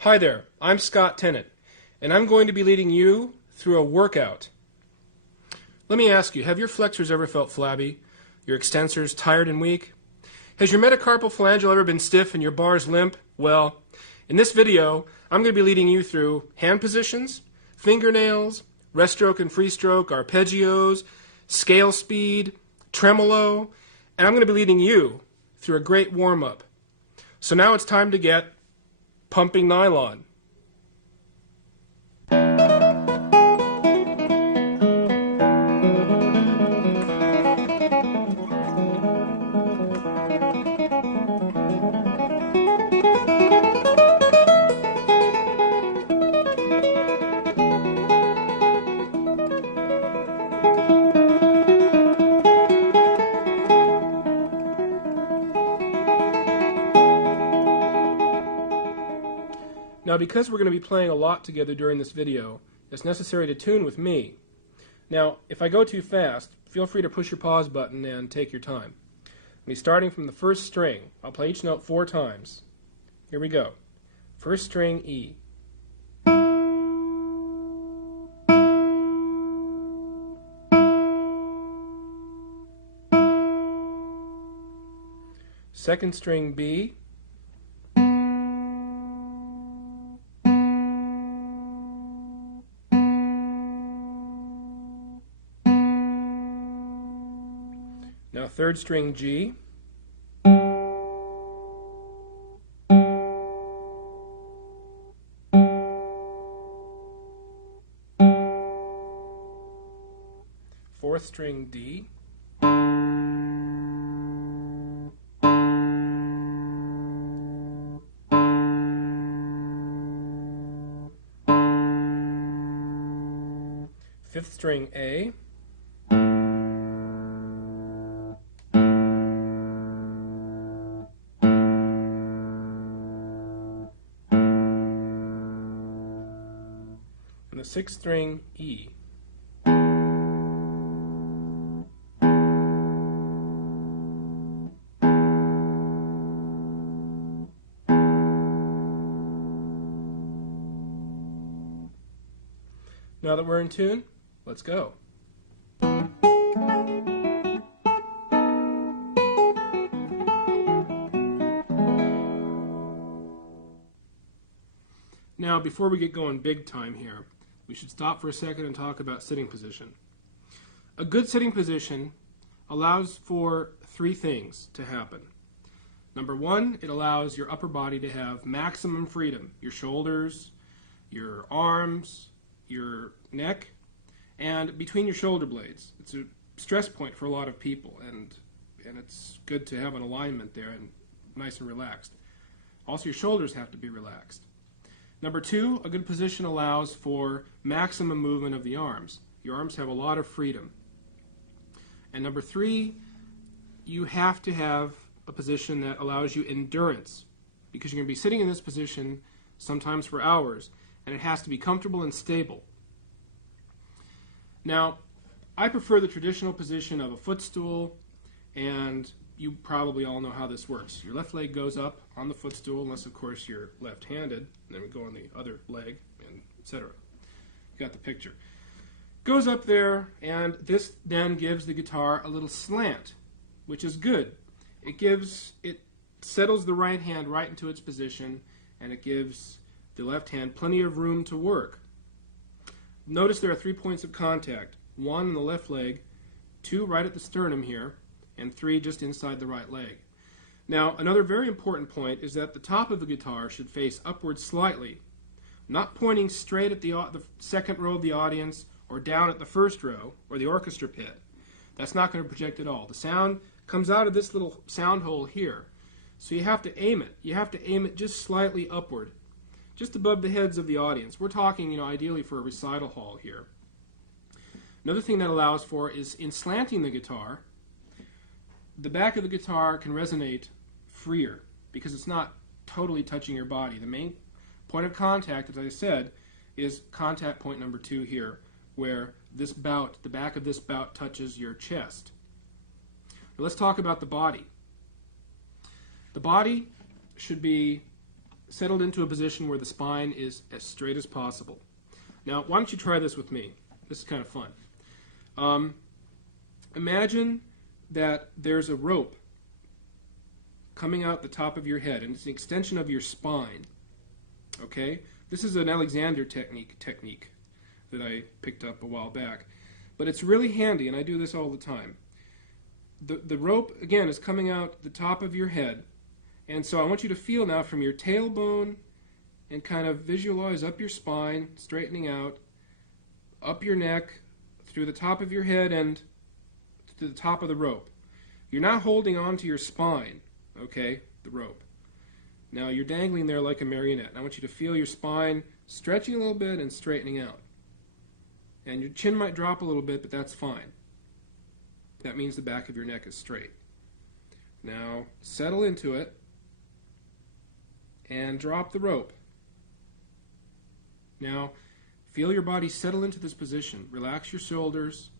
Hi there, I'm Scott Tennant, and I'm going to be leading you through a workout. Let me ask you, have your flexors ever felt flabby? Your extensors tired and weak? Has your metacarpal phalangeal ever been stiff and your bars limp? Well, in this video, I'm going to be leading you through hand positions, fingernails, rest stroke and free stroke, arpeggios, scale speed, tremolo, and I'm going to be leading you through a great warm-up. So now it's time to get pumping nylon. Now, because we're going to be playing a lot together during this video, it's necessary to tune with me. Now, if I go too fast, feel free to push your pause button and take your time. I'll be starting from the first string. I'll play each note 4 times. Here we go. First string, E. Second string, B. Now third string, G. Fourth string, D. Fifth string, A. And the sixth string, E. Now that we're in tune, let's go. Now, before we get going big time here, we should stop for a second and talk about sitting position. A good sitting position allows for 3 things to happen. Number 1, it allows your upper body to have maximum freedom. Your shoulders, your arms, your neck, and between your shoulder blades. It's a stress point for a lot of people, and it's good to have an alignment there and nice and relaxed. Also, your shoulders have to be relaxed. Number 2, a good position allows for maximum movement of the arms. Your arms have a lot of freedom. And number 3, you have to have a position that allows you endurance, because you're going to be sitting in this position sometimes for hours, and it has to be comfortable and stable. Now, I prefer the traditional position of a footstool, and you probably all know how this works. Your left leg goes up on the footstool, unless of course you're left-handed, and then we go on the other leg, and etc. You got the picture. Goes up there, and this then gives the guitar a little slant, which is good. It settles the right hand right into its position, and it gives the left hand plenty of room to work. Notice there are 3 points of contact. 1 in the left leg, 2 right at the sternum here, and 3 just inside the right leg. Now, another very important point is that the top of the guitar should face upward slightly, not pointing straight at the second row of the audience or down at the first row or the orchestra pit. That's not going to project at all. The sound comes out of this little sound hole here. So you have to aim it. You have to aim it just slightly upward, just above the heads of the audience. We're talking, ideally for a recital hall here. Another thing that allows for is in slanting the guitar, the back of the guitar can resonate freer because it's not totally touching your body. The main point of contact, as I said, is contact point number 2 here, where this bout, the back of this bout touches your chest. Now let's talk about the body. The body should be settled into a position where the spine is as straight as possible. Now, why don't you try this with me? This is kind of fun. Imagine that there's a rope coming out the top of your head, and it's an extension of your spine. Okay? This is an Alexander technique that I picked up a while back. But it's really handy, and I do this all the time. The rope, again, is coming out the top of your head. And so I want you to feel now from your tailbone and kind of visualize up your spine, straightening out, up your neck, through the top of your head, and to the top of the rope. You're not holding on to your spine, okay, the rope. Now you're dangling there like a marionette. And I want you to feel your spine stretching a little bit and straightening out. And your chin might drop a little bit, but that's fine. That means the back of your neck is straight. Now settle into it and drop the rope. Now feel your body settle into this position. Relax your shoulders.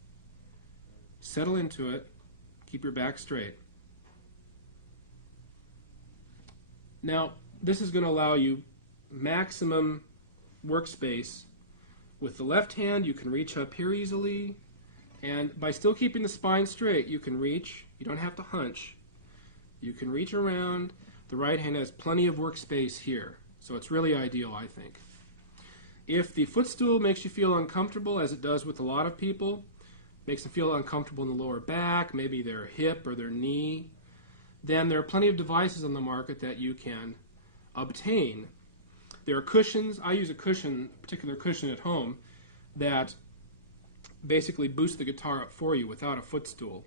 Settle into it. Keep your back straight. Now, this is going to allow you maximum workspace. With the left hand, you can reach up here easily, and by still keeping the spine straight, you can reach. You don't have to hunch. You can reach around. The right hand has plenty of workspace here, so it's really ideal, I think. If the footstool makes you feel uncomfortable, as it does with a lot of people, makes them feel uncomfortable in the lower back, maybe their hip or their knee, then there are plenty of devices on the market that you can obtain. There are cushions. I use a particular cushion at home, that basically boosts the guitar up for you without a footstool.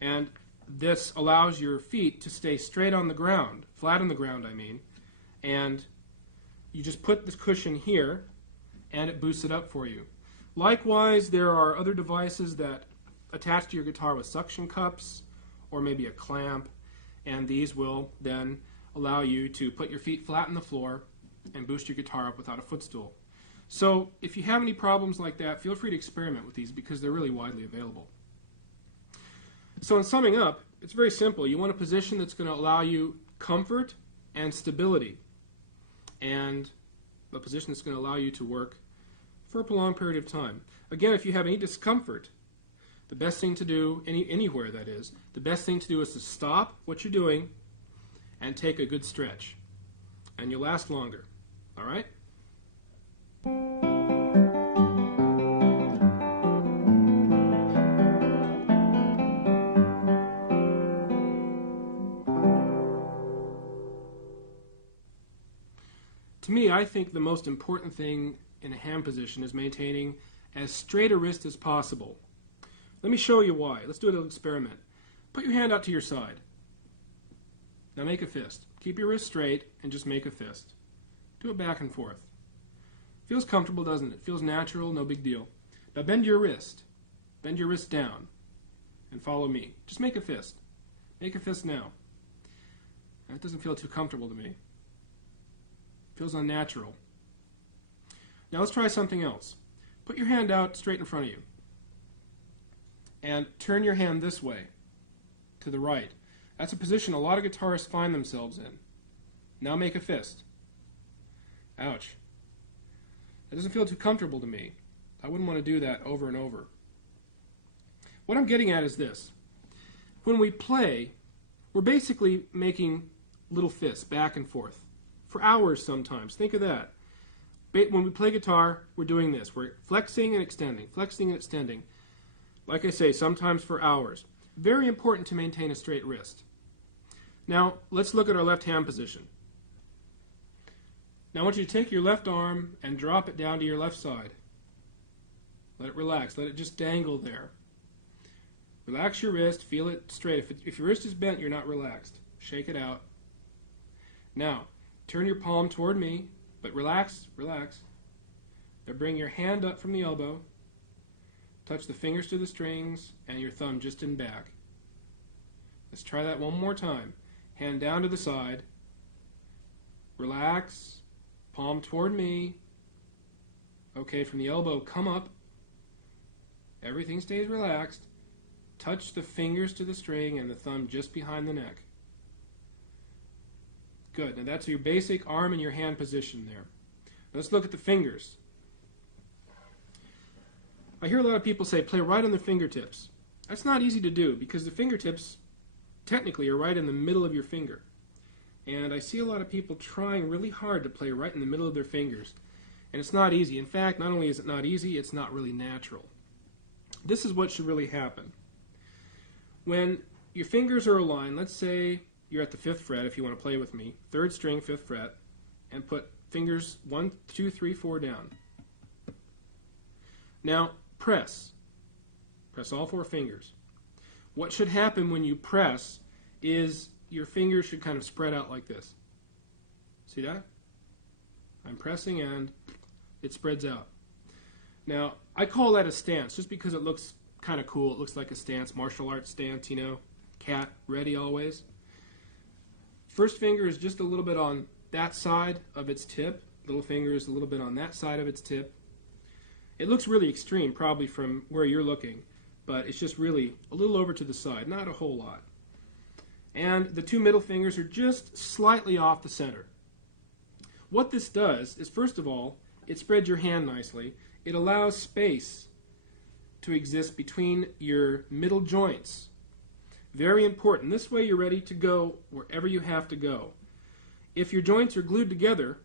And this allows your feet to stay straight on the ground, flat on the ground, I mean, and you just put this cushion here, and it boosts it up for you. Likewise, there are other devices that attach to your guitar with suction cups, or maybe a clamp, and these will then allow you to put your feet flat on the floor and boost your guitar up without a footstool. So if you have any problems like that, feel free to experiment with these because they're really widely available. So in summing up, it's very simple. You want a position that's going to allow you comfort and stability, and a position that's going to allow you to work for a prolonged period of time. Again, if you have any discomfort, the best thing to do, anywhere that is, the best thing to do is to stop what you're doing and take a good stretch. And you'll last longer. All right? To me, I think the most important thing in a hand position is maintaining as straight a wrist as possible. Let me show you why. Let's do an experiment. Put your hand out to your side. Now make a fist. Keep your wrist straight and just make a fist. Do it back and forth. Feels comfortable, doesn't it? Feels natural, no big deal. Now bend your wrist. Bend your wrist down and follow me. Just make a fist. Make a fist now. That doesn't feel too comfortable to me. Feels unnatural. Now let's try something else. Put your hand out straight in front of you. And turn your hand this way, to the right. That's a position a lot of guitarists find themselves in. Now make a fist. Ouch. That doesn't feel too comfortable to me. I wouldn't want to do that over and over. What I'm getting at is this. When we play, we're basically making little fists back and forth. For hours sometimes. Think of that. When we play guitar, we're doing this. We're flexing and extending, flexing and extending. Like I say, sometimes for hours. Very important to maintain a straight wrist. Now, let's look at our left hand position. Now I want you to take your left arm and drop it down to your left side. Let it relax. Let it just dangle there. Relax your wrist. Feel it straight. If your wrist is bent, you're not relaxed. Shake it out. Now, turn your palm toward me, but relax, relax. Now bring your hand up from the elbow. Touch the fingers to the strings and your thumb just in back. Let's try that one more time. Hand down to the side. Relax. Palm toward me. Okay, from the elbow, come up. Everything stays relaxed. Touch the fingers to the string and the thumb just behind the neck. Good. Now that's your basic arm and your hand position there. Let's look at the fingers. I hear a lot of people say play right on the fingertips. That's not easy to do because the fingertips technically are right in the middle of your finger. And I see a lot of people trying really hard to play right in the middle of their fingers. And it's not easy. In fact, not only is it not easy, it's not really natural. This is what should really happen. When your fingers are aligned, let's say you're at the 5th fret, if you want to play with me, 3rd string, 5th fret, and put fingers 1, 2, 3, 4 down. Now, press. Press all 4 fingers. What should happen when you press is your fingers should kind of spread out like this. See that? I'm pressing and it spreads out. Now, I call that a stance just because it looks kind of cool. It looks like a stance, martial arts stance, you know, cat, ready always. First finger is just a little bit on that side of its tip. Little finger is a little bit on that side of its tip. It looks really extreme, probably from where you're looking, but it's just really a little over to the side, not a whole lot. And the 2 middle fingers are just slightly off the center. What this does is, first of all, it spreads your hand nicely. It allows space to exist between your middle joints. Very important. This way you're ready to go wherever you have to go. If your joints are glued together,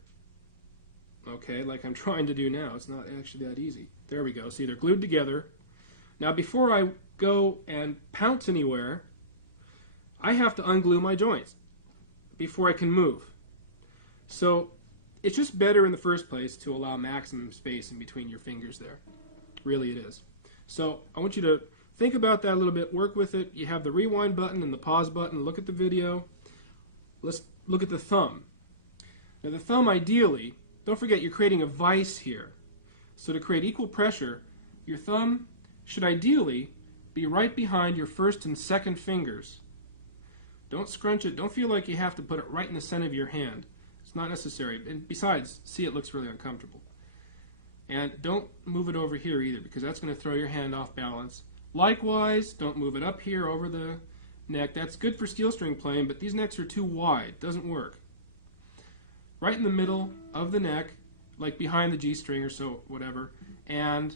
okay, like I'm trying to do now, it's not actually that easy. There we go. See, they're glued together. Now before I go and pounce anywhere, I have to unglue my joints before I can move. So it's just better in the first place to allow maximum space in between your fingers there. Really it is. So I want you to think about that a little bit, work with it. You have the rewind button and the pause button. Look at the video. Let's look at the thumb. Now the thumb, ideally, don't forget you're creating a vise here. So to create equal pressure, your thumb should ideally be right behind your 1st and 2nd fingers. Don't scrunch it. Don't feel like you have to put it right in the center of your hand. It's not necessary. And besides, see, it looks really uncomfortable. And don't move it over here either because that's going to throw your hand off balance. Likewise, don't move it up here over the neck. That's good for steel string playing, but these necks are too wide. Doesn't work. Right in the middle of the neck, like behind the G string or so, whatever, and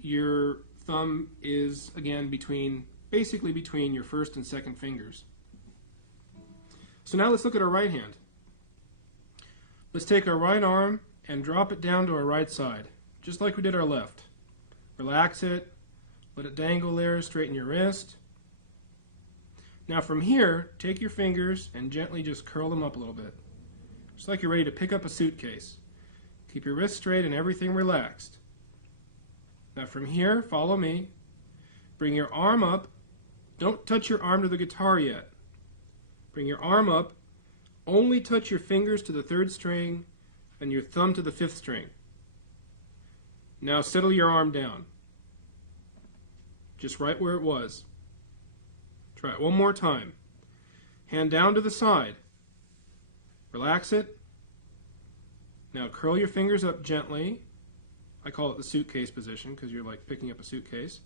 your thumb is, again, basically between your 1st and 2nd fingers. So now let's look at our right hand. Let's take our right arm and drop it down to our right side, just like we did our left. Relax it, let it dangle there, straighten your wrist. Now from here, take your fingers and gently just curl them up a little bit, just like you're ready to pick up a suitcase. Keep your wrist straight and everything relaxed. Now from here, follow me. Bring your arm up. Don't touch your arm to the guitar yet. Bring your arm up. Only touch your fingers to the 3rd string and your thumb to the 5th string. Now settle your arm down. Just right where it was. Try it one more time. Hand down to the side. Relax it. Now curl your fingers up gently. I call it the suitcase position because you're like picking up a suitcase.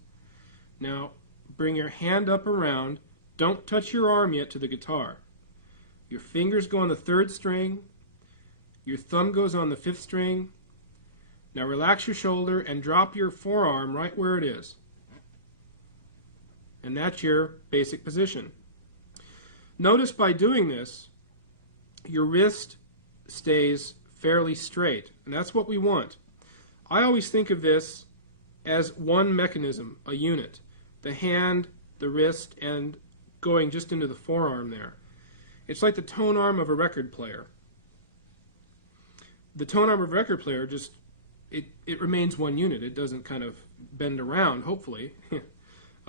Now bring your hand up around. Don't touch your arm yet to the guitar. Your fingers go on the 3rd string. Your thumb goes on the 5th string. Now relax your shoulder and drop your forearm right where it is. And that's your basic position. Notice by doing this, your wrist stays fairly straight, and that's what we want. I always think of this as one mechanism, a unit. The hand, the wrist, and going just into the forearm there. It's like the tone arm of a record player. The tone arm of a record player just, it remains one unit. It doesn't kind of bend around, hopefully.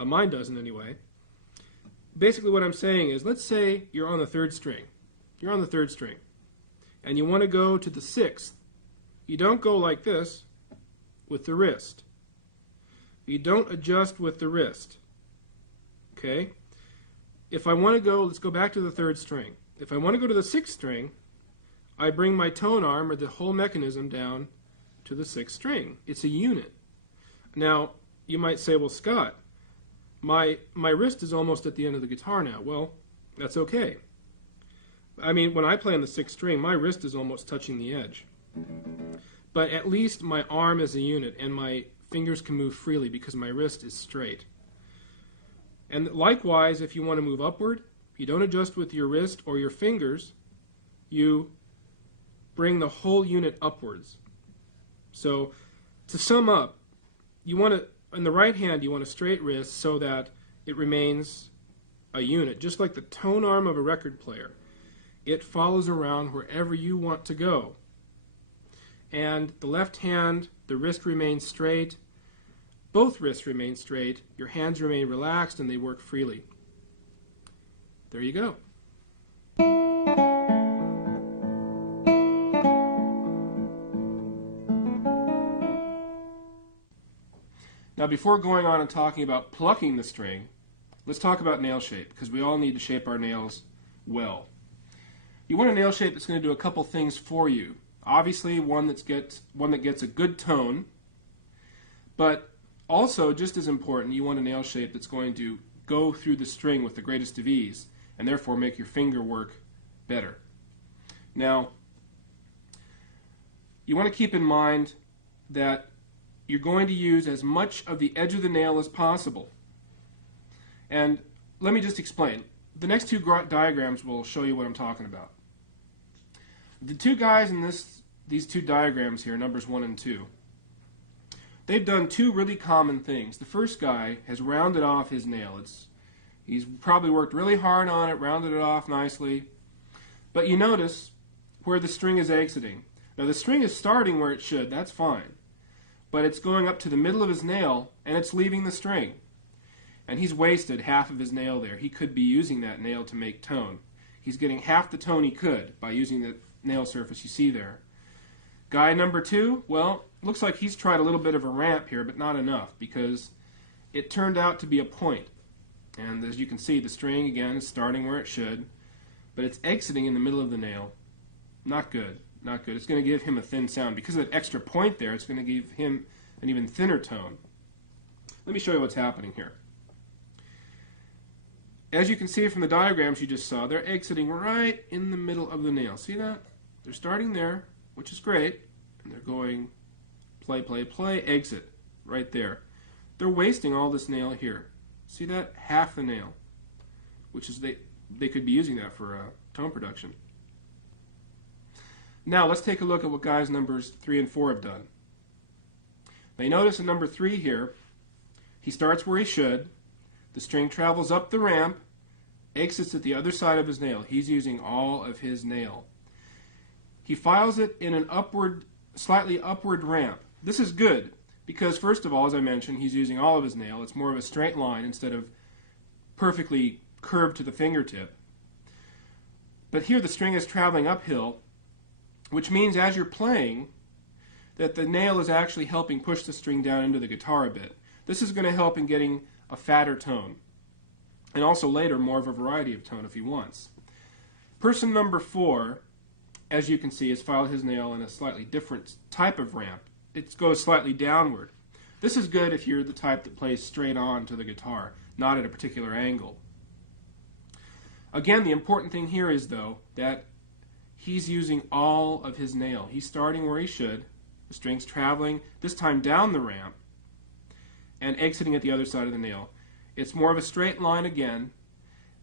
Mine doesn't anyway. Basically what I'm saying is, let's say you're on the 3rd string. You're on the 3rd string. And you want to go to the 6th. You don't go like this with the wrist. You don't adjust with the wrist. Okay? If I want to go, let's go back to the 3rd string. If I want to go to the 6th string, I bring my tone arm or the whole mechanism down to the 6th string. It's a unit. Now, you might say, well, Scott, my wrist is almost at the end of the guitar now. Well, that's okay. I mean, when I play on the 6th string, my wrist is almost touching the edge. But at least my arm is a unit, and my fingers can move freely because my wrist is straight. And likewise, if you want to move upward, you don't adjust with your wrist or your fingers, you bring the whole unit upwards. So, to sum up, you want to, in the right hand, you want a straight wrist so that it remains a unit, just like the tone arm of a record player. It follows around wherever you want to go. And the left hand, the wrist remains straight, both wrists remain straight, your hands remain relaxed, and they work freely. There you go. Now, before going on and talking about plucking the string, let's talk about nail shape, because we all need to shape our nails well. You want a nail shape that's going to do a couple things for you. Obviously, one that gets a good tone, but also, just as important, you want a nail shape that's going to go through the string with the greatest of ease, and therefore make your finger work better. Now, you want to keep in mind that you're going to use as much of the edge of the nail as possible. And let me just explain. The next two diagrams will show you what I'm talking about. The two guys in these two diagrams here, numbers 1 and 2, they've done two really common things. The first guy has rounded off his nail. He's probably worked really hard on it, rounded it off nicely. But you notice where the string is exiting. Now the string is starting where it should, that's fine. But it's going up to the middle of his nail, and it's leaving the string. And he's wasted half of his nail there. He could be using that nail to make tone. He's getting half the tone he could by using the nail surface you see there. Guy number 2, well, looks like he's tried a little bit of a ramp here, but not enough, because it turned out to be a point. And as you can see, the string, again, is starting where it should, but it's exiting in the middle of the nail. Not good. Not good. It's going to give him a thin sound. Because of that extra point there, it's going to give him an even thinner tone. Let me show you what's happening here. As you can see from the diagrams you just saw, they're exiting right in the middle of the nail. See that? They're starting there, which is great, and they're going play, play, play, exit, right there. They're wasting all this nail here. See that? Half the nail, which is they could be using that for tone production. Now let's take a look at what guys numbers 3 and 4 have done. Now you notice in number 3 here, he starts where he should, the string travels up the ramp, exits at the other side of his nail. He's using all of his nail. He files it in an slightly upward ramp. This is good because, first of all, as I mentioned, he's using all of his nail. It's more of a straight line instead of perfectly curved to the fingertip. But here the string is traveling uphill, which means as you're playing that the nail is actually helping push the string down into the guitar a bit. This is going to help in getting a fatter tone, and also later more of a variety of tone if he wants. Person number 4, as you can see, has filed his nail in a slightly different type of ramp. It goes slightly downward. This is good if you're the type that plays straight on to the guitar, not at a particular angle. Again, the important thing here is, though, that he's using all of his nail. He's starting where he should. The string's traveling, this time down the ramp, and exiting at the other side of the nail. It's more of a straight line again,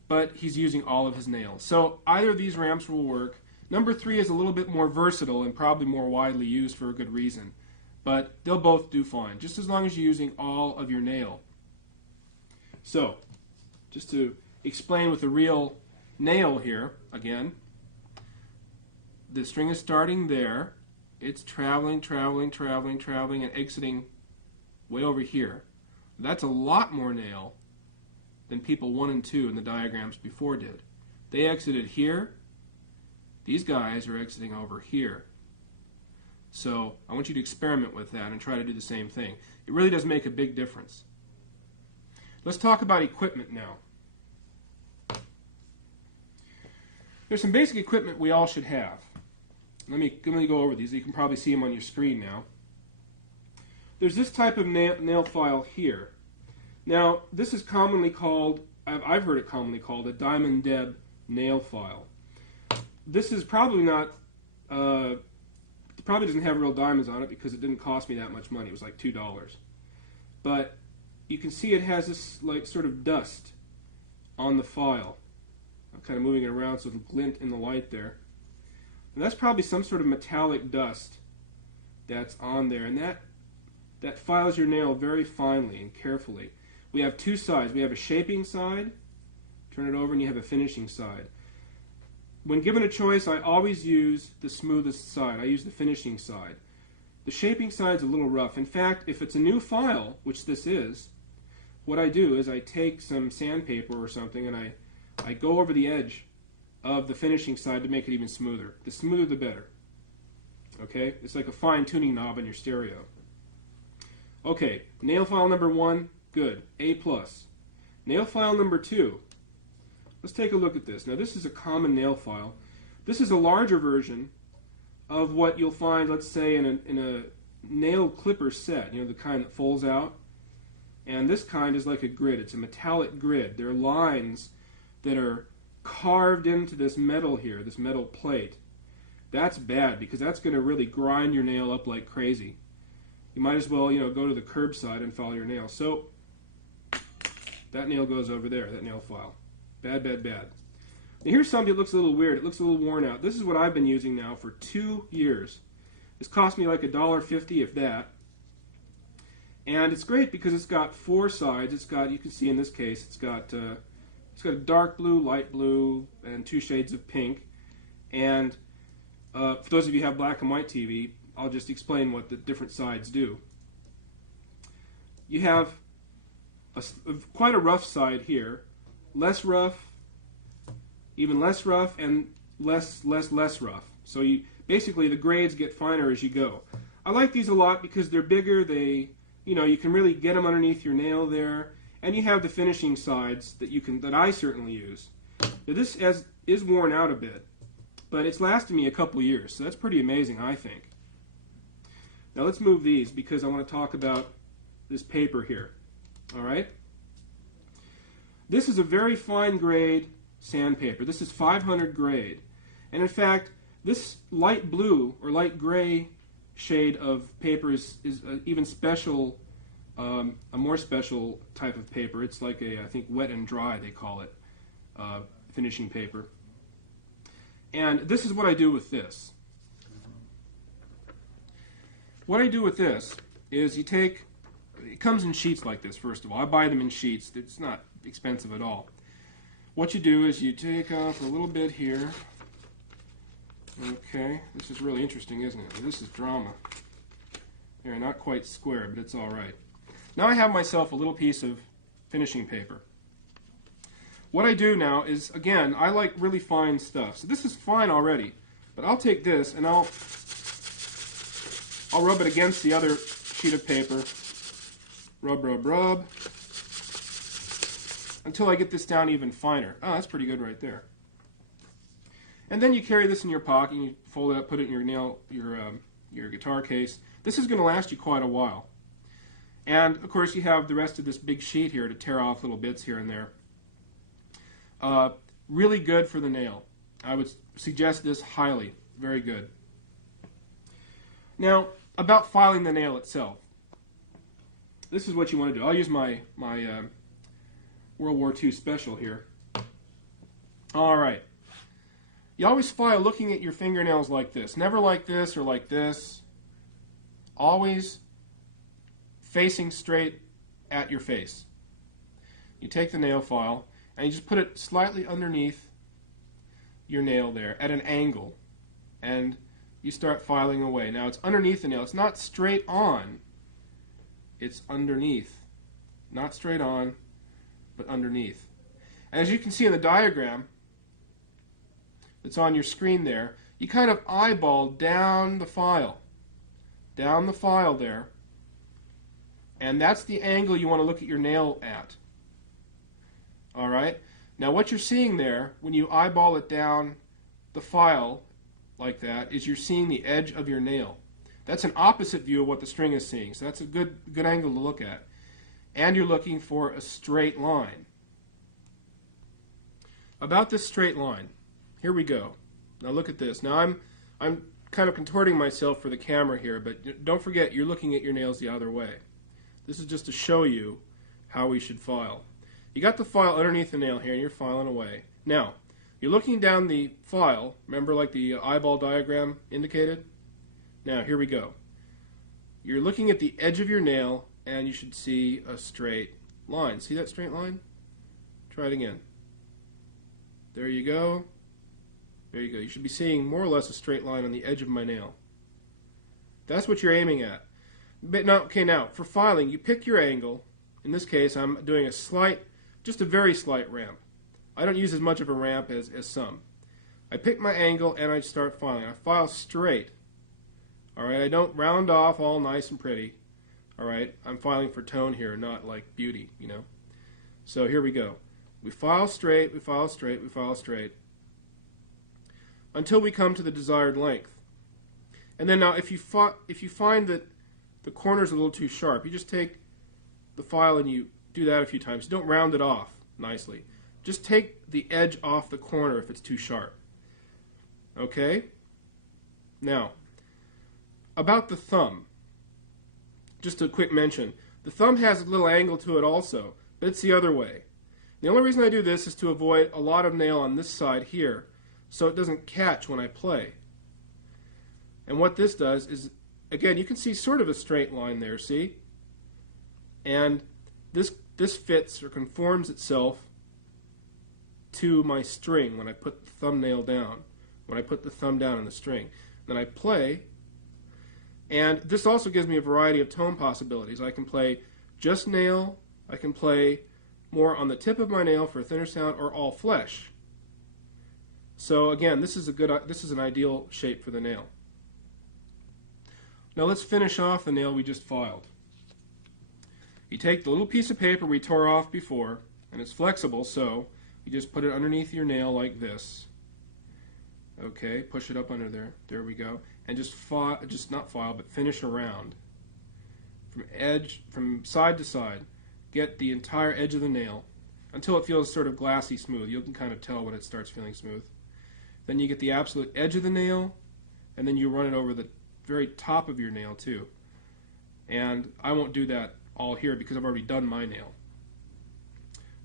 but he's using all of his nails. So either of these ramps will work. Number 3 is a little bit more versatile and probably more widely used for a good reason. But they'll both do fine, just as long as you're using all of your nail. So, just to explain with the real nail here, again, the string is starting there. It's traveling, traveling, traveling, traveling, and exiting way over here. That's a lot more nail than people 1 and 2 in the diagrams before did. They exited here. These guys are exiting over here. So I want you to experiment with that and try to do the same thing. It really does make a big difference. Let's talk about equipment now. There's some basic equipment we all should have. Let me go over these. You can probably see them on your screen now. There's this type of nail file here. Now, this is commonly called, I've heard it commonly called a Diamond Deb nail file. this is probably not, it probably doesn't have real diamonds on it because it didn't cost me that much money. It was like $2. But you can see it has this like sort of dust on the file. I'm kind of moving it around so it'll glint in the light there. And that's probably some sort of metallic dust that's on there. And that files your nail very finely and carefully. We have two sides. We have a shaping side. Turn it over and you have a finishing side. When given a choice, I always use the smoothest side. I use the finishing side. The shaping side's a little rough. In fact, if it's a new file, which this is, what I do is I take some sandpaper or something and I go over the edge of the finishing side to make it even smoother. The smoother the better. Okay? It's like a fine-tuning knob on your stereo. Okay, nail file number 1, good, A+. Nail file number 2, let's take a look at this. Now this is a common nail file. This is a larger version of what you'll find, let's say, in a nail clipper set, you know, the kind that folds out. And this kind is like a grid. It's a metallic grid. There are lines that are carved into this metal here, this metal plate. That's bad because that's going to really grind your nail up like crazy. You might as well, you know, go to the curbside and file your nail. So that nail goes over there, that nail file. Bad, bad, bad. Now here's something that looks a little weird. It looks a little worn out. This is what I've been using now for 2 years. This cost me like $1.50, if that. And it's great because it's got 4 sides. It's got, you can see in this case, it's got a dark blue, light blue, and 2 shades of pink. And for those of you who have black and white TV, I'll just explain what the different sides do. You have quite a rough side here, less rough, even less rough, and less rough. So you basically the grades get finer as you go. I like these a lot because they're bigger. They, you know, you can really get them underneath your nail there, and you have the finishing sides that I certainly use. Now this is worn out a bit, but it's lasted me a couple years, so that's pretty amazing, I think. Now let's move these because I want to talk about this paper here. All right. This is a very fine grade sandpaper. This is 500 grade, and in fact, this light blue or light gray shade of paper is even special, a more special type of paper. It's like I think wet and dry they call it, finishing paper. And this is what I do with this. What I do with this is you take, it comes in sheets like this, first of all. I buy them in sheets. It's not expensive at all. What you do is you take off a little bit here. Okay, this is really interesting, isn't it? This is drama. Here, not quite square, but it's all right. Now I have myself a little piece of finishing paper. What I do now is, again, I like really fine stuff. So this is fine already, but I'll take this and I'll rub it against the other sheet of paper. Rub, rub, rub, until I get this down even finer. Oh, that's pretty good right there. And then you carry this in your pocket, and you fold it up, put it in your guitar case. This is going to last you quite a while. And of course you have the rest of this big sheet here to tear off little bits here and there. Really good for the nail. I would suggest this highly. Very good. Now, about filing the nail itself. This is what you want to do. I'll use my World War II special here. All right. You always file looking at your fingernails like this. Never like this or like this. Always facing straight at your face. You take the nail file and you just put it slightly underneath your nail there at an angle. And you start filing away. Now it's underneath the nail. It's not straight on. It's underneath. Not straight on, but underneath. And as you can see in the diagram that's on your screen there, you kind of eyeball down the file. Down the file there. And that's the angle you want to look at your nail at. All right? Now what you're seeing there, when you eyeball it down the file like that, is you're seeing the edge of your nail. That's an opposite view of what the string is seeing, so that's a good angle to look at. And you're looking for a straight line. About this straight line, here we go. Now look at this. Now I'm kind of contorting myself for the camera here, but don't forget you're looking at your nails the other way. This is just to show you how we should file. You got the file underneath the nail here and you're filing away. Now, you're looking down the file, remember like the eyeball diagram indicated? Now, here we go. You're looking at the edge of your nail and you should see a straight line. See that straight line? Try it again. There you go. There you go. You should be seeing more or less a straight line on the edge of my nail. That's what you're aiming at. But now, okay, now, for filing, you pick your angle. In this case, I'm doing a slight, just a very slight ramp. I don't use as much of a ramp as some. I pick my angle and I start filing. I file straight. Alright, I don't round off all nice and pretty. Alright, I'm filing for tone here, not like beauty, you know. So here we go. We file straight, we file straight, we file straight, until we come to the desired length. And then now if you find that the corner's a little too sharp, you just take the file and you do that a few times. Don't round it off nicely. Just take the edge off the corner if it's too sharp. Okay? Now, about the thumb, just a quick mention. The thumb has a little angle to it also, but it's the other way. The only reason I do this is to avoid a lot of nail on this side here, so it doesn't catch when I play. And what this does is, again, you can see sort of a straight line there, see? And this fits or conforms itself to my string when I put the thumbnail down, when I put the thumb down on the string. Then I play, and this also gives me a variety of tone possibilities. I can play just nail, I can play more on the tip of my nail for a thinner sound, or all flesh. So again, this is an ideal shape for the nail. Now let's finish off the nail we just filed. You take the little piece of paper we tore off before, and it's flexible, so you just put it underneath your nail like this. Okay, push it up under there. There we go. And just not file, but finish around. From side to side. Get the entire edge of the nail until it feels sort of glassy smooth. You can kind of tell when it starts feeling smooth. Then you get the absolute edge of the nail, and then you run it over the very top of your nail too. And I won't do that all here because I've already done my nail.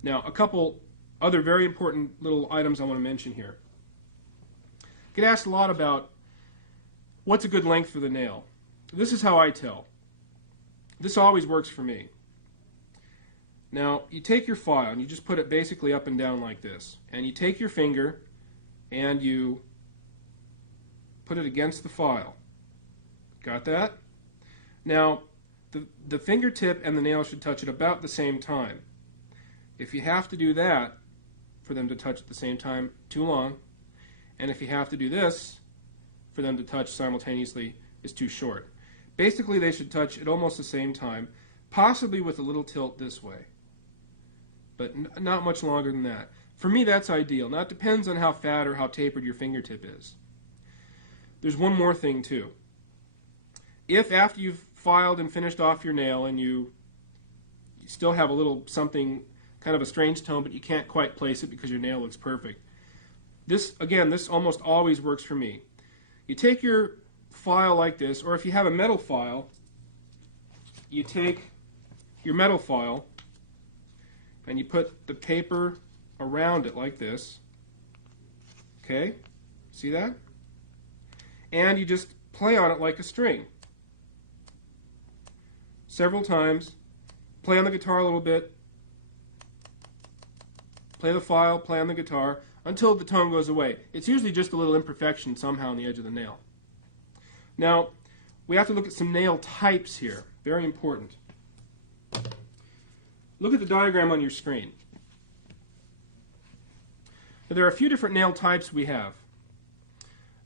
Now, a couple other very important little items I want to mention here. I get asked a lot about what's a good length for the nail. This is how I tell. This always works for me. Now, you take your file and you just put it basically up and down like this. And you take your finger and you put it against the file. Got that? Now, the fingertip and the nail should touch at about the same time. If you have to do that for them to touch at the same time, too long. And if you have to do this for them to touch simultaneously, is too short. Basically, they should touch at almost the same time, possibly with a little tilt this way. But not much longer than that. For me, that's ideal. Now, it depends on how fat or how tapered your fingertip is. There's one more thing, too. If after you've filed and finished off your nail and you still have a little something, kind of a strange tone, but you can't quite place it because your nail looks perfect, this almost always works for me. You take your file like this, or if you have a metal file, you take your metal file and you put the paper around it like this. Okay? See that? And you just play on it like a string. Several times. Play on the guitar a little bit. Play the file, play on the guitar, until the tone goes away. It's usually just a little imperfection somehow on the edge of the nail. Now, we have to look at some nail types here. Very important. Look at the diagram on your screen. Now, there are a few different nail types we have.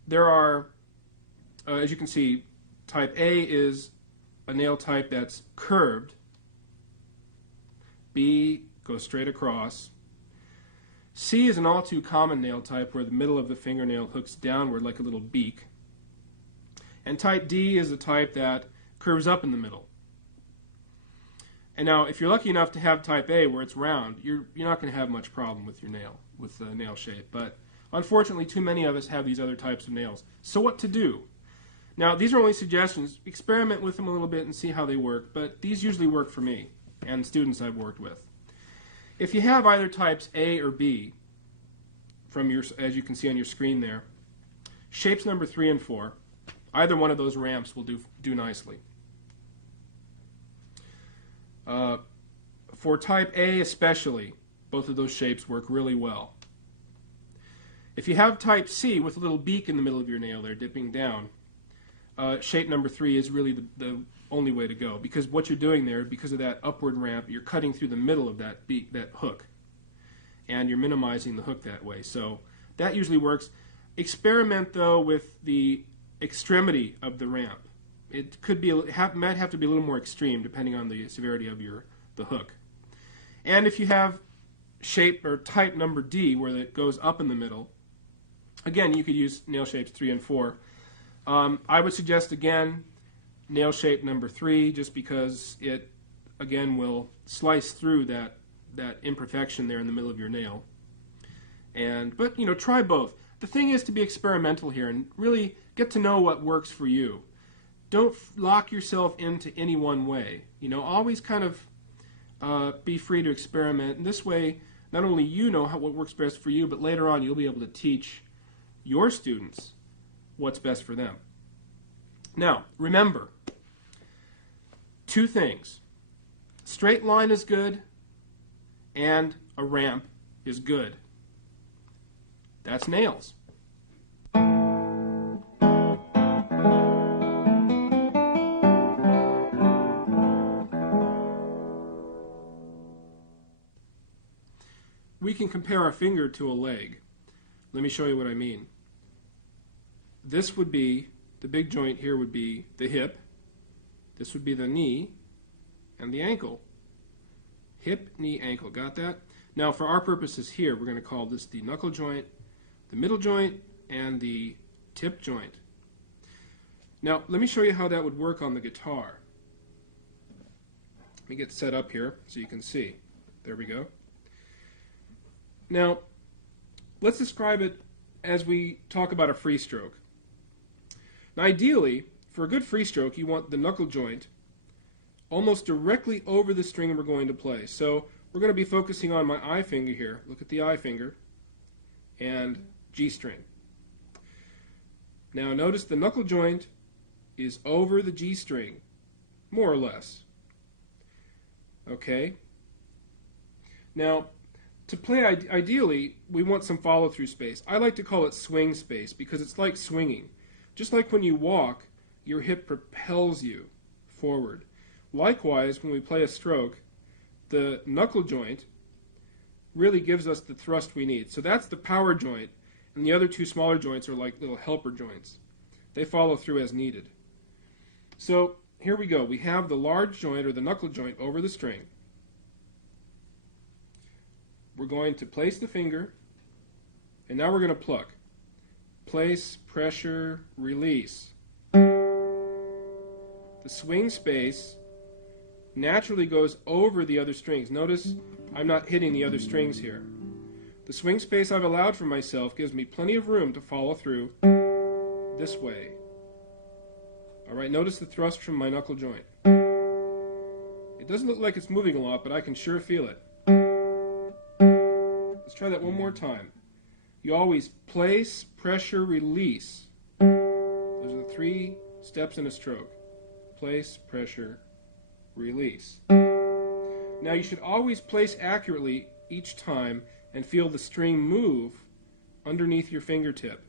There are, as you can see, type A is a nail type that's curved. B goes straight across. C is an all too common nail type where the middle of the fingernail hooks downward like a little beak. And type D is a type that curves up in the middle. And now, if you're lucky enough to have type A where it's round, you're not going to have much problem with your nail, with the nail shape. But Unfortunately, too many of us have these other types of nails. So what to do? Now, these are only suggestions. Experiment with them a little bit and see how they work, but these usually work for me and students I've worked with. If you have either types A or B, from your, as you can see on your screen there, shapes number 3 and 4, either one of those ramps will do nicely. For type A especially, both of those shapes work really well. If you have type C with a little beak in the middle of your nail there dipping down, shape number 3 is really the only way to go, because what you're doing there, because of that upward ramp, you're cutting through the middle of that beak, that hook, and you're minimizing the hook that way. So that usually works. Experiment though with the extremity of the ramp. It could be might have to be a little more extreme depending on the severity of the hook. And if you have shape or type number D where it goes up in the middle, again you could use nail shapes 3 and 4. I would suggest again nail shape number 3, just because it again will slice through that imperfection there in the middle of your nail. But you know, try both. The thing is to be experimental here and really get to know what works for you. Don't lock yourself into any one way. You know, always kind of be free to experiment. And this way, not only you know what works best for you, but later on you'll be able to teach your students what's best for them. Now, remember, 2 things. Straight line is good, and a ramp is good. That's nails. We can compare our finger to a leg. Let me show you what I mean. This would be, the big joint here would be the hip. This would be the knee and the ankle. Hip, knee, ankle. Got that? Now for our purposes here, we're going to call this the knuckle joint, the middle joint, and the tip joint. Now let me show you how that would work on the guitar. Let me get set up here so you can see. There we go. Now let's describe it as we talk about a free stroke. Now ideally, for a good free stroke, you want the knuckle joint almost directly over the string we're going to play. So we're going to be focusing on my I finger here. Look at the I finger and G string. Now notice the knuckle joint is over the G string, more or less. Okay? Now, to play ideally, we want some follow-through space. I like to call it swing space because it's like swinging. Just like when you walk, your hip propels you forward. Likewise, when we play a stroke, the knuckle joint really gives us the thrust we need. So that's the power joint, and the other 2 smaller joints are like little helper joints. They follow through as needed. So here we go. We have the large joint, or the knuckle joint, over the string. We're going to place the finger, and now we're going to pluck. Place, pressure, release. The swing space naturally goes over the other strings. Notice I'm not hitting the other strings here. The swing space I've allowed for myself gives me plenty of room to follow through this way. Alright, notice the thrust from my knuckle joint. It doesn't look like it's moving a lot, but I can sure feel it. Let's try that one more time. You always place, pressure, release. Those are the 3 steps in a stroke. Place, pressure, release. Now you should always place accurately each time and feel the string move underneath your fingertip.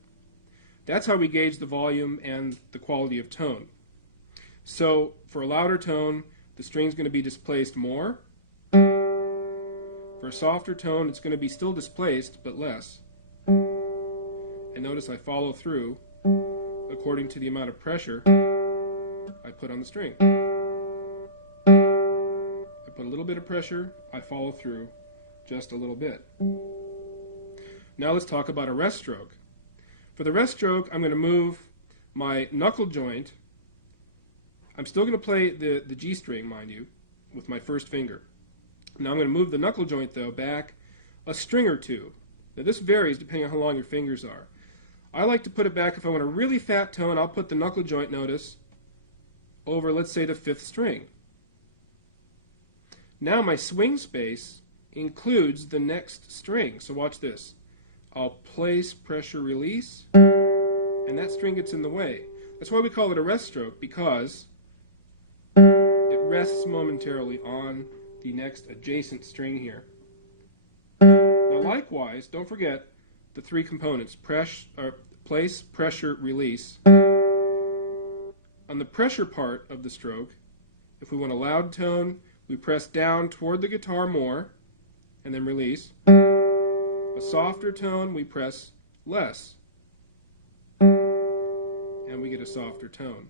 That's how we gauge the volume and the quality of tone. So for a louder tone, the string's going to be displaced more. For a softer tone, it's going to be still displaced, but less. And notice I follow through according to the amount of pressure I put on the string. I put a little bit of pressure, I follow through just a little bit. Now let's talk about a rest stroke. For the rest stroke, I'm going to move my knuckle joint. I'm still going to play the G string, mind you, with my first finger. Now I'm going to move the knuckle joint, though, back a string or 2. Now this varies depending on how long your fingers are. I like to put it back, if I want a really fat tone, I'll put the knuckle joint notice over, let's say, the 5th string. Now my swing space includes the next string. So watch this. I'll place, pressure, release, and that string gets in the way. That's why we call it a rest stroke, because it rests momentarily on the next adjacent string here. Now likewise, don't forget the 3 components, place, pressure, release. On the pressure part of the stroke, if we want a loud tone, we press down toward the guitar more, and then release. A softer tone, we press less, and we get a softer tone.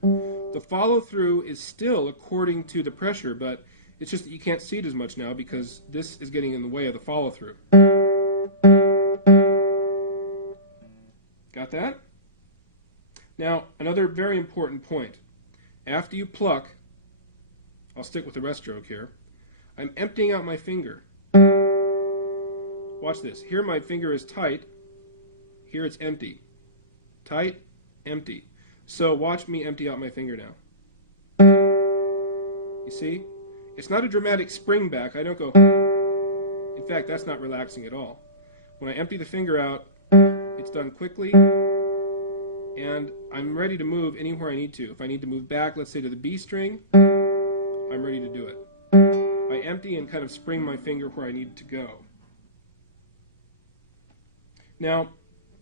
The follow-through is still according to the pressure, but it's just that you can't see it as much now because this is getting in the way of the follow-through. Got that? Now, another very important point. After you pluck, I'll stick with the rest stroke here, I'm emptying out my finger. Watch this. Here my finger is tight. Here it's empty. Tight, empty. So watch me empty out my finger now. You see? It's not a dramatic spring back. I don't go... In fact, that's not relaxing at all. When I empty the finger out, it's done quickly, and I'm ready to move anywhere I need to. If I need to move back, let's say to the B string, I'm ready to do it. I empty and kind of spring my finger where I need it to go. Now,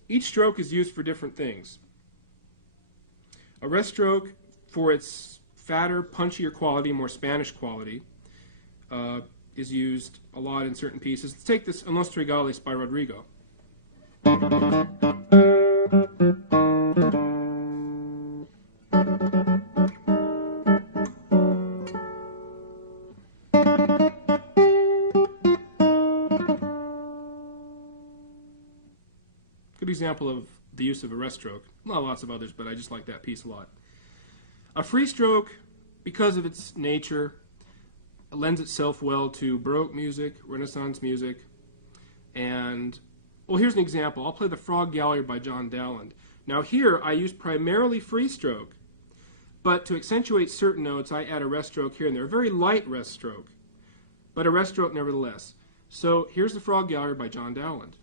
each stroke is used for different things. A rest stroke, for its fatter, punchier quality, more Spanish quality, is used a lot in certain pieces. Let's take this En Los Trigales by Rodrigo. Good example of the use of a rest stroke. Not lots of others, but I just like that piece a lot. A free stroke, because of its nature, lends itself well to Baroque music, Renaissance music, and, well, here's an example. I'll play the Frog Gallery by John Dowland. Now here, I use primarily free stroke, but to accentuate certain notes, I add a rest stroke here and there. A very light rest stroke, but a rest stroke nevertheless. So here's the Frog Gallery by John Dowland.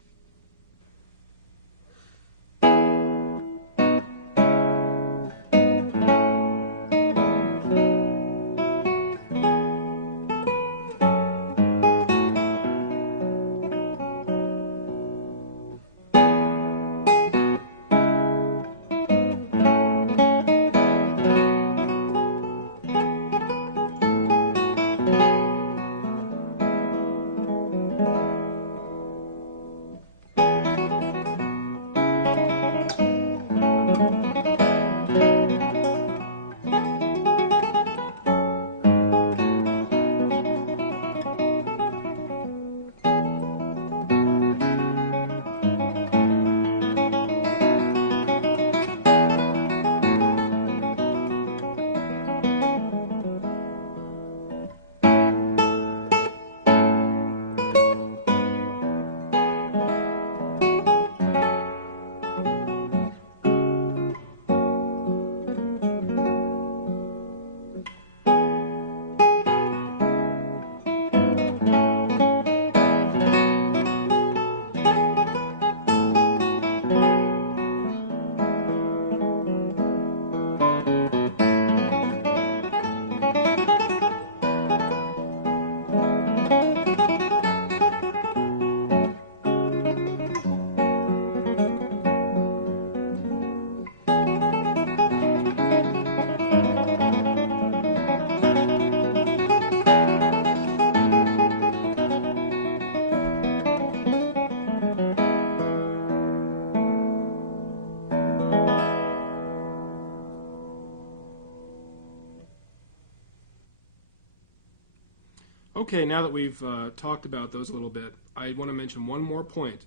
Okay, now that we've talked about those a little bit, I want to mention one more point,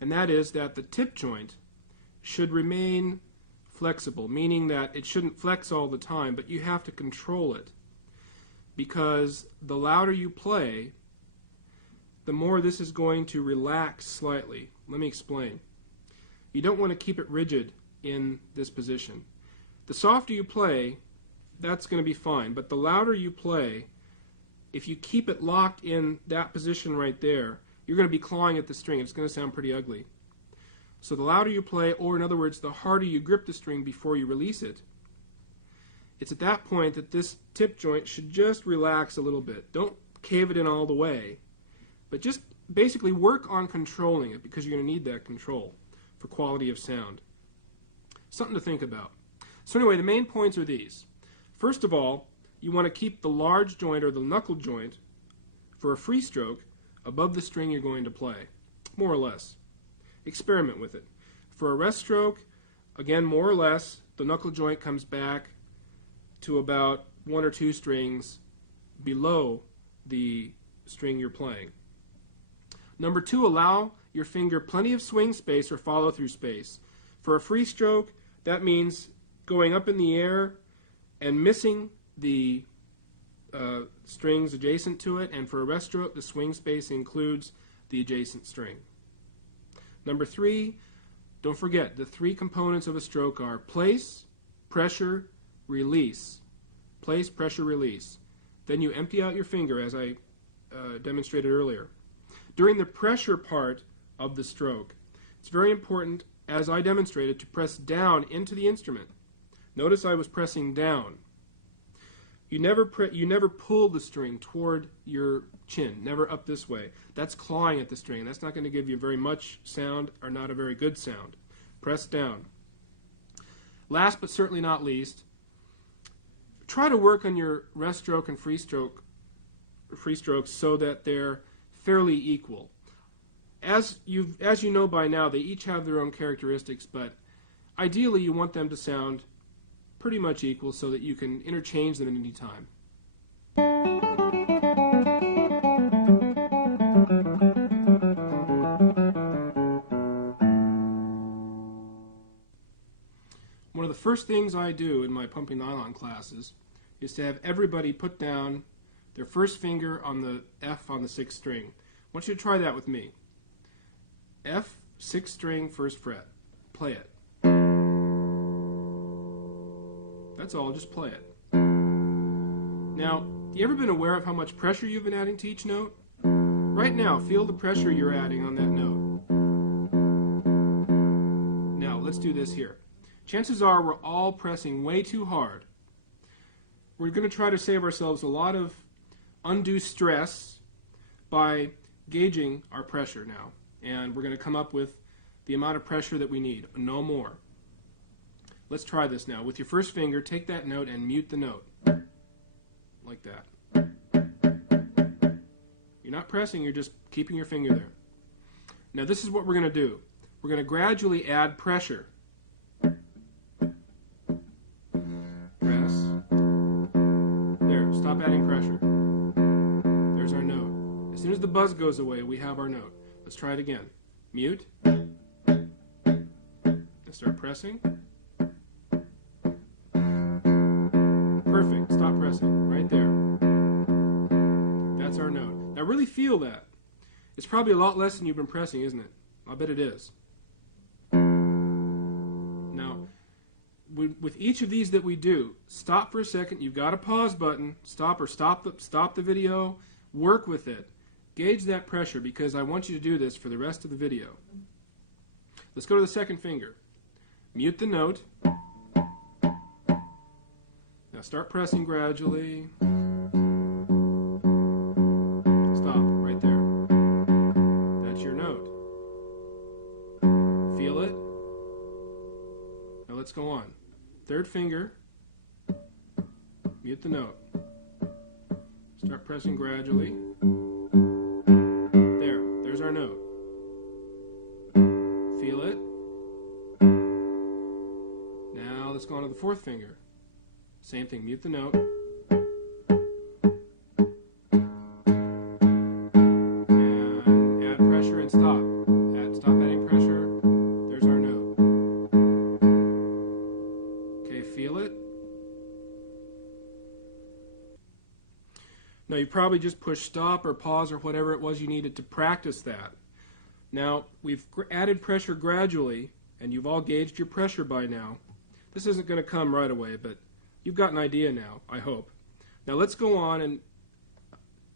and that is that the tip joint should remain flexible, meaning that it shouldn't flex all the time, but you have to control it, because the louder you play, the more this is going to relax slightly. Let me explain. You don't want to keep it rigid in this position. The softer you play, that's going to be fine, but the louder you play, if you keep it locked in that position right there, you're going to be clawing at the string. It's going to sound pretty ugly. So the louder you play, or in other words, the harder you grip the string before you release it, it's at that point that this tip joint should just relax a little bit. Don't cave it in all the way, but just basically work on controlling it, because you're going to need that control for quality of sound. Something to think about. So anyway, the main points are these. First of all, you want to keep the large joint, or the knuckle joint, for a free stroke above the string you're going to play, more or less. Experiment with it. For a rest stroke, again, more or less, the knuckle joint comes back to about 1 or 2 strings below the string you're playing. Number 2, allow your finger plenty of swing space or follow-through space. For a free stroke, that means going up in the air and missing the strings adjacent to it, and for a rest stroke, the swing space includes the adjacent string. Number 3, don't forget, the 3 components of a stroke are place, pressure, release. Place, pressure, release. Then you empty out your finger, as I demonstrated earlier. During the pressure part of the stroke, it's very important, as I demonstrated, to press down into the instrument. Notice I was pressing down. You never pull the string toward your chin, never up this way. That's clawing at the string. That's not going to give you very much sound, or not a very good sound. Press down. Last but certainly not least, try to work on your rest stroke and free strokes so that they're fairly equal. As you know by now, they each have their own characteristics, but ideally you want them to sound pretty much equal so that you can interchange them at any time. One of the first things I do in my pumping nylon classes is to have everybody put down their first finger on the F on the 6th string. I want you to try that with me. F, 6th string, 1st fret. Play it. That's all, just play it. Now, you ever been aware of how much pressure you've been adding to each note? Right now, feel the pressure you're adding on that note. Now, let's do this here. Chances are we're all pressing way too hard. We're going to try to save ourselves a lot of undue stress by gauging our pressure now. And we're going to come up with the amount of pressure that we need, no more. Let's try this now. With your first finger, take that note and mute the note. Like that. You're not pressing, you're just keeping your finger there. Now this is what we're going to do. We're going to gradually add pressure. Press. There, stop adding pressure. There's our note. As soon as the buzz goes away, we have our note. Let's try it again. Mute. And start pressing. Perfect. Stop pressing. Right there. That's our note. Now really feel that. It's probably a lot less than you've been pressing, isn't it? I'll bet it is. Now, with each of these that we do, stop for a second. You've got a pause button. Stop the video. Work with it. Gauge that pressure, because I want you to do this for the rest of the video. Let's go to the second finger. Mute the note. Now start pressing gradually. Stop right there. That's your note. Feel it? Now let's go on. Third finger. Mute the note. Start pressing gradually. There's our note. Feel it? Now let's go on to the fourth finger. Same thing, mute the note. And add pressure and stop. Stop adding pressure. There's our note. Okay, feel it? Now you probably just pushed stop or pause or whatever it was you needed to practice that. Now, we've added pressure gradually, and you've all gauged your pressure by now. This isn't going to come right away, but you've got an idea now, I hope. Now let's go on and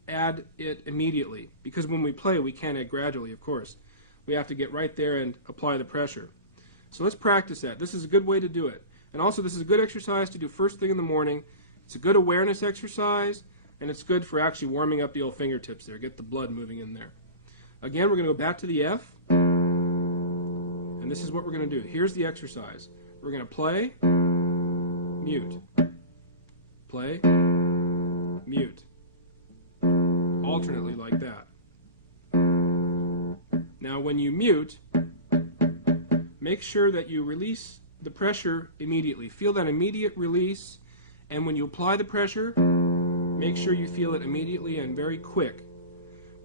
add it immediately, because when we play, we can't add gradually, of course. We have to get right there and apply the pressure. So let's practice that. This is a good way to do it. And also, this is a good exercise to do first thing in the morning. It's a good awareness exercise, and it's good for actually warming up the old fingertips there. Get the blood moving in there. Again, we're going to go back to the F, and this is what we're going to do. Here's the exercise. We're going to play, mute, play, mute, alternately like that. Now when you mute, make sure that you release the pressure immediately. Feel that immediate release, and when you apply the pressure, make sure you feel it immediately and very quick.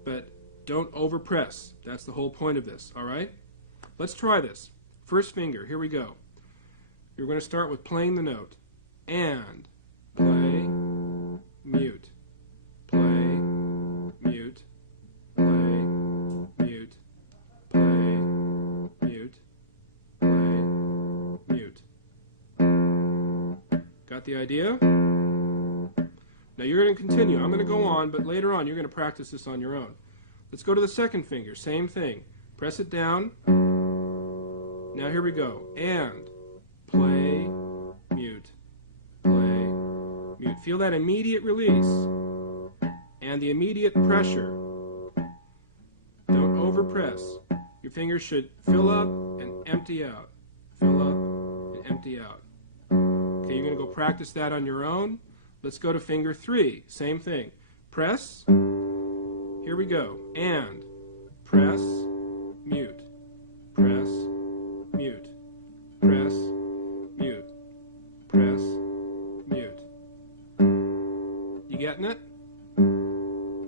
But don't overpress. That's the whole point of this, all right? Let's try this. First finger, here we go. You're going to start with playing the note. And, play, mute, play, mute, play, mute, play, mute, play, mute. Got the idea? Now you're going to continue. I'm going to go on, but later on you're going to practice this on your own. Let's go to the second finger. Same thing. Press it down. Now here we go. And, play, mute, play, mute. Feel that immediate release and the immediate pressure. Don't overpress. Your fingers should fill up and empty out. Fill up and empty out. Okay, you're going to go practice that on your own. Let's go to finger 3. Same thing. Press. Here we go. And, press, mute, press, mute, press, mute, press, mute. You getting it?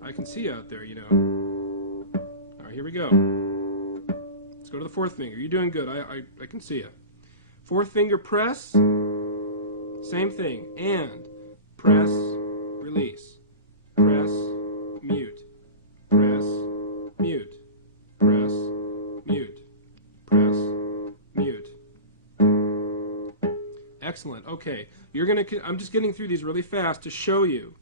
I can see you out there, you know. All right, here we go. Let's go to the fourth finger. You're doing good. I can see you. Fourth finger, press. Same thing. And, press, release, press, mute, press, mute, press, mute, press, mute. Excellent. Okay, I'm just getting through these really fast to show you.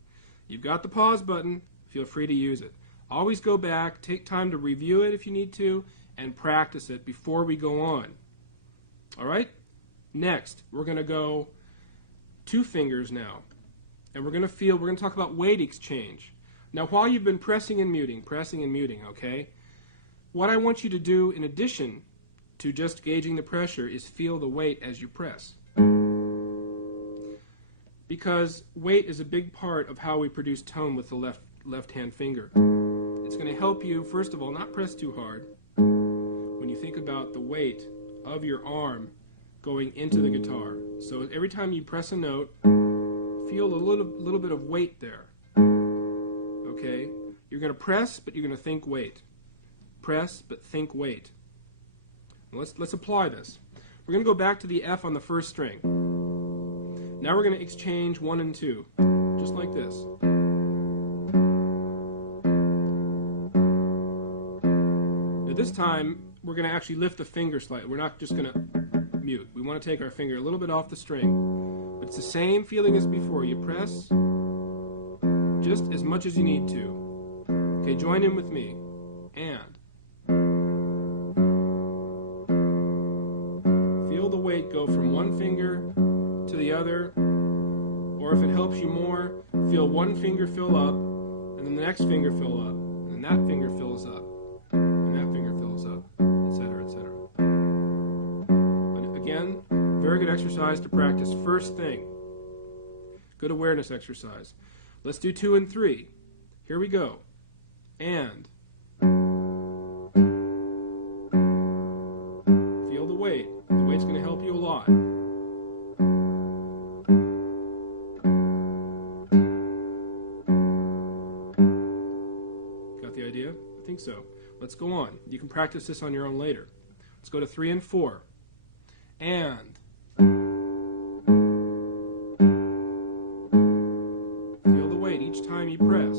You've got the pause button. Feel free to use it. Always go back, take time to review it if you need to, and practice it before we go on. All right? Next, we're going to go 2 fingers now. And we're going to talk about weight exchange. Now, while you've been pressing and muting, okay, what I want you to do in addition to just gauging the pressure is feel the weight as you press. Because weight is a big part of how we produce tone with the left-hand finger. It's going to help you, first of all, not press too hard. When you think about the weight of your arm going into the guitar. So every time you press a note, feel a little bit of weight there. Okay? You're going to press, but you're going to think weight. Press, but think weight. Let's apply this. We're going to go back to the F on the first string. Now we're going to exchange 1 and 2, just like this. Now this time, we're going to actually lift the finger slightly. We're not just going to mute. We want to take our finger a little bit off the string. But it's the same feeling as before. You press just as much as you need to. Okay, join in with me. And. Feel the weight go from one finger to the other. Or if it helps you more, feel one finger fill up, and then the next finger fill up, and then that finger fills up, and that finger fills up, etc., etc. And again, very good exercise to practice first thing. Good awareness exercise. Let's do 2 and 3. Here we go. And. Feel the weight. The weight's going to help you a lot. Got the idea? I think so. Let's go on. You can practice this on your own later. Let's go to 3 and 4. And. Feel the weight each time you press.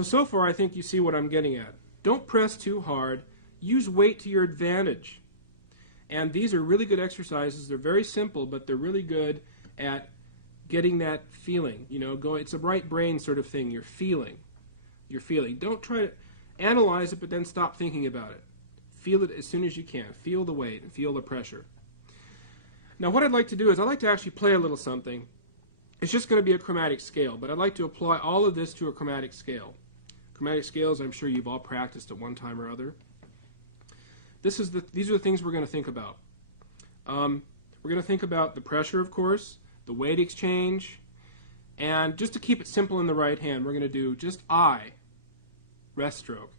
So far I think you see what I'm getting at. Don't press too hard. Use weight to your advantage. And these are really good exercises. They're very simple, but they're really good at getting that feeling. You know, it's a right brain sort of thing. You're feeling. Don't try to analyze it, but then stop thinking about it. Feel it as soon as you can. Feel the weight and feel the pressure. Now what I'd like to do is I'd like to actually play a little something. It's just going to be a chromatic scale, but I'd like to apply all of this to a chromatic scale. Chromatic scales, I'm sure you've all practiced at one time or other. These are the things we're going to think about. We're going to think about the pressure, of course, the weight exchange, and just to keep it simple in the right hand, we're going to do just I, rest stroke.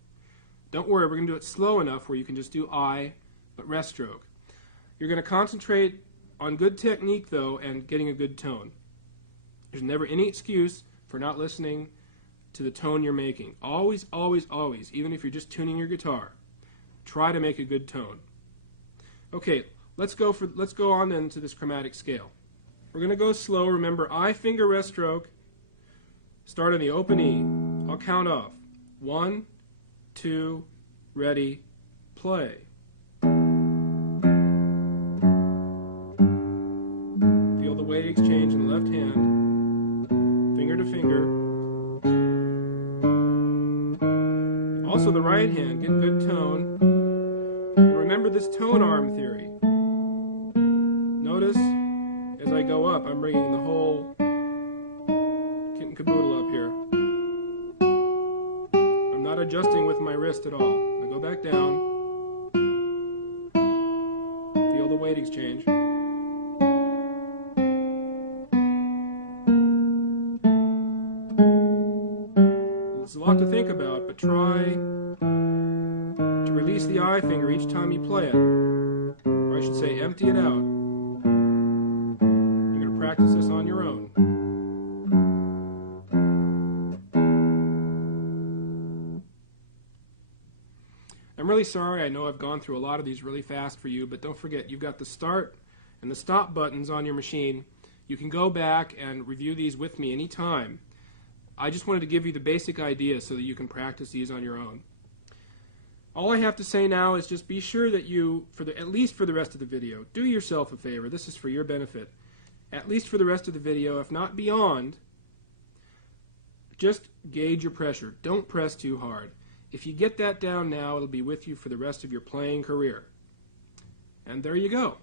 Don't worry, we're going to do it slow enough where you can just do I, but rest stroke. You're going to concentrate on good technique, though, and getting a good tone. There's never any excuse for not listening to the tone you're making. Always, always, always, even if you're just tuning your guitar, try to make a good tone. Okay, let's go on then to this chromatic scale. We're going to go slow. Remember, I finger rest stroke. Start on the open E. I'll count off. 1, 2, ready, play. Feel the weight exchange in the left hand, finger to finger. Also the right hand, get good tone. And remember this tone arm theory. Notice as I go up, I'm bringing the whole kit and caboodle up here. I'm not adjusting with my wrist at all. I go back down. Feel the weight exchange. There's a lot to think about, but try to release the I finger each time you play it. Or I should say, empty it out. You're going to practice this on your own. I'm really sorry. I know I've gone through a lot of these really fast for you, but don't forget, you've got the start and the stop buttons on your machine. You can go back and review these with me anytime. I just wanted to give you the basic idea so that you can practice these on your own. All I have to say now is just be sure that you, at least for the rest of the video, do yourself a favor. This is for your benefit. At least for the rest of the video, if not beyond, just gauge your pressure. Don't press too hard. If you get that down now, it'll be with you for the rest of your playing career. And there you go.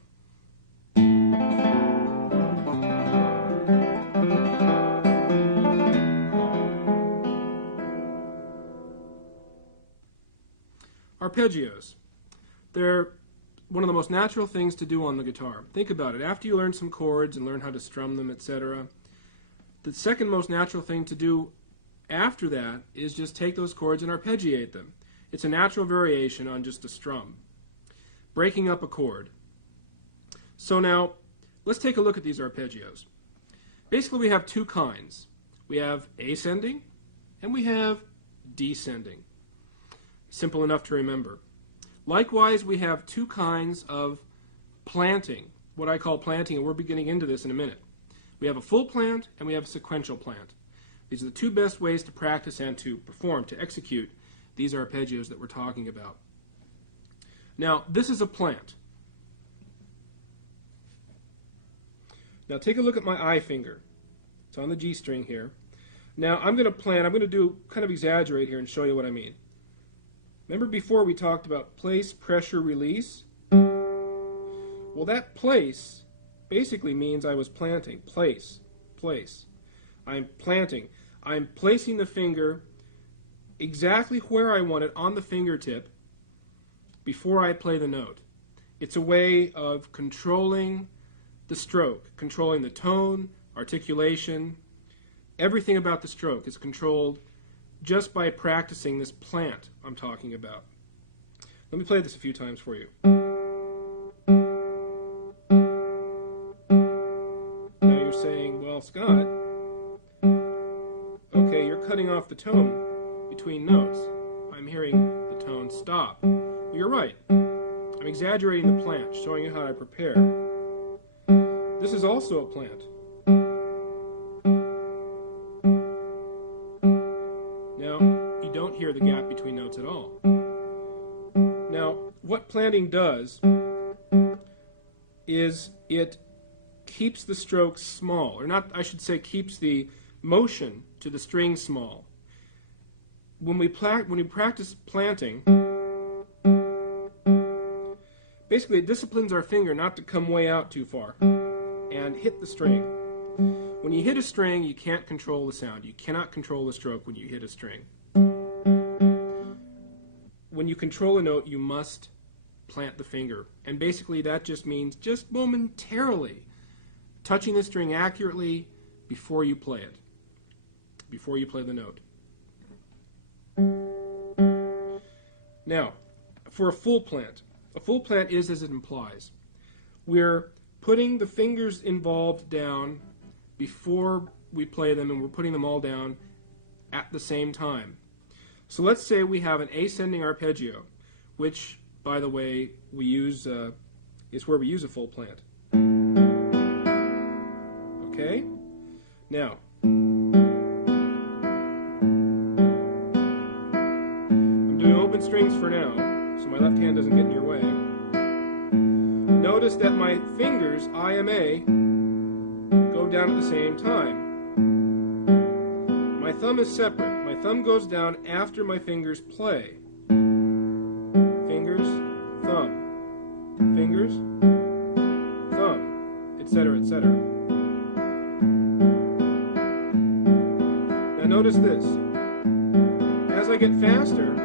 Arpeggios. They're one of the most natural things to do on the guitar. Think about it. After you learn some chords and learn how to strum them, etc., the second most natural thing to do after that is just take those chords and arpeggiate them. It's a natural variation on just a strum. Breaking up a chord. So now, let's take a look at these arpeggios. Basically, we have two kinds. We have ascending and we have descending. Simple enough to remember. Likewise, we have two kinds of planting, what I call planting, and we're beginning into this in a minute. We have a full plant and we have a sequential plant. These are the two best ways to practice and to perform, to execute these arpeggios that we're talking about. Now, this is a plant. Now, take a look at my I finger. It's on the G string here. Now, I'm going to plant. I'm going to do kind of exaggerate here and show you what I mean. Remember before we talked about place, pressure, release? Well, that place basically means I was planting. Place, place. I'm planting. I'm placing the finger exactly where I want it on the fingertip before I play the note. It's a way of controlling the stroke, controlling the tone, articulation. Everything about the stroke is controlled just by practicing this plant I'm talking about. Let me play this a few times for you. Now you're saying, well, Scott, okay, you're cutting off the tone between notes. I'm hearing the tone stop. Well, you're right. I'm exaggerating the plant, showing you how I prepare. This is also a plant. Now, planting does is it keeps the strokes small, or not, I should say, keeps the motion to the string small. When we practice planting, basically it disciplines our finger not to come way out too far and hit the string. When you hit a string, you can't control the sound. You cannot control the stroke when you hit a string. When you control a note, you must plant the finger. And basically that just means just momentarily touching the string accurately before you play it, before you play the note. Now, for a full plant is as it implies. We're putting the fingers involved down before we play them, and we're putting them all down at the same time. So let's say we have an ascending arpeggio, which, by the way, we use is where we use a full plant. Okay? Now, I'm doing open strings for now, so my left hand doesn't get in your way. Notice that my fingers, I and A, go down at the same time. My thumb is separate. My thumb goes down after my fingers play. Fingers, thumb. Fingers, thumb, etc., etc. Now notice this. As I get faster,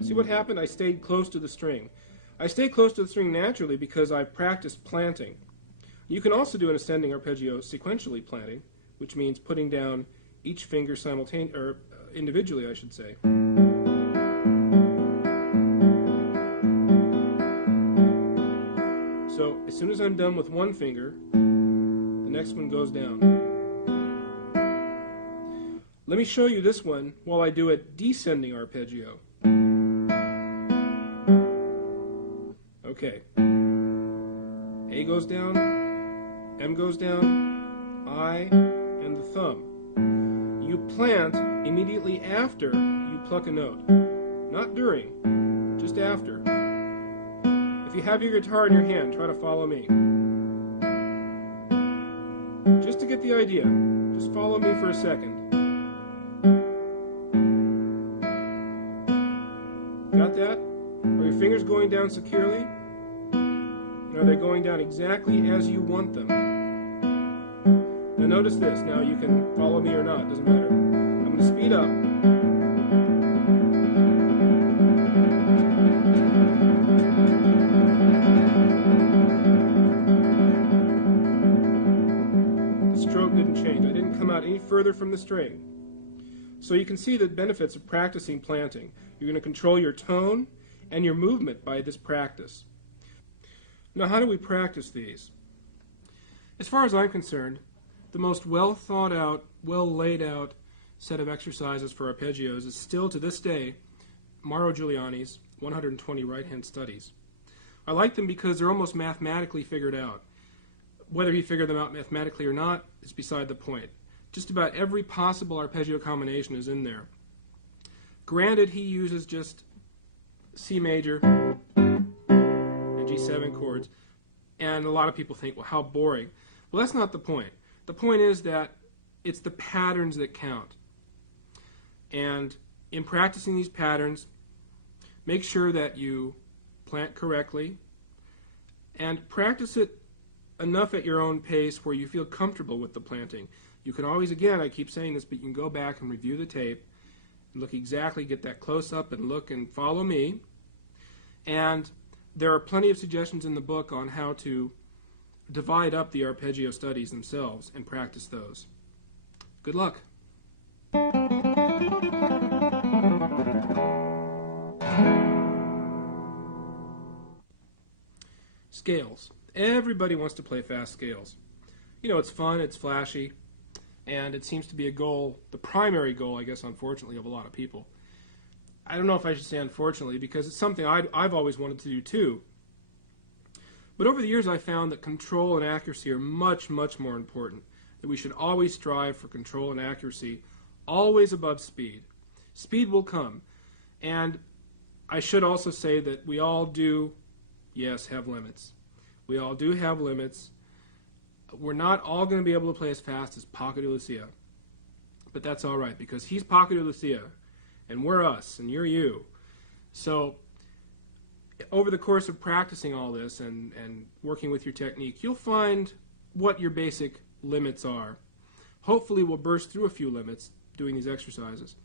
see what happened? I stayed close to the string. I stay close to the string naturally because I practiced planting. You can also do an ascending arpeggio sequentially planting, which means putting down each finger simultaneously, or individually, I should say. So as soon as I'm done with one finger, the next one goes down. Let me show you this one while I do a descending arpeggio. Okay. A goes down, M goes down, I, and the thumb. You plant immediately after you pluck a note. Not during, just after. If you have your guitar in your hand, try to follow me. Just to get the idea, just follow me for a second. Got that? Are your fingers going down securely? And are they going down exactly as you want them? Now notice this. Now you can follow me or not, doesn't matter. I'm going to speed up. The stroke didn't change. I didn't come out any further from the string. So you can see the benefits of practicing planting. You're going to control your tone and your movement by this practice. Now, how do we practice these? As far as I'm concerned, the most well thought out, well laid out set of exercises for arpeggios is still to this day Mauro Giuliani's 120 right-hand studies. I like them because they're almost mathematically figured out. Whether he figured them out mathematically or not is beside the point. Just about every possible arpeggio combination is in there. Granted, he uses just C major and G7 chords, and a lot of people think, well, how boring. Well, that's not the point. The point is that it's the patterns that count. And in practicing these patterns, make sure that you plant correctly and practice it enough at your own pace where you feel comfortable with the planting. You can always, again, I keep saying this, but you can go back and review the tape and look exactly, get that close up and look and follow me. And there are plenty of suggestions in the book on how to divide up the arpeggio studies themselves and practice those. Good luck. Scales. Everybody wants to play fast scales. You know, it's fun, it's flashy, and it seems to be a goal, the primary goal, I guess, unfortunately, of a lot of people. I don't know if I should say unfortunately, because it's something I've always wanted to do too. But over the years, I found that control and accuracy are much, much more important that we should always strive for control and accuracy, always above speed. Speed will come. And I should also say that we all do, yes, have limits. We all do have limits. We're not all going to be able to play as fast as Paco de Lucia. But that's all right, because he's Paco de Lucia, and we're us, and you're you. So over the course of practicing all this and working with your technique, you'll find what your basic limits are. Hopefully we'll burst through a few limits doing these exercises.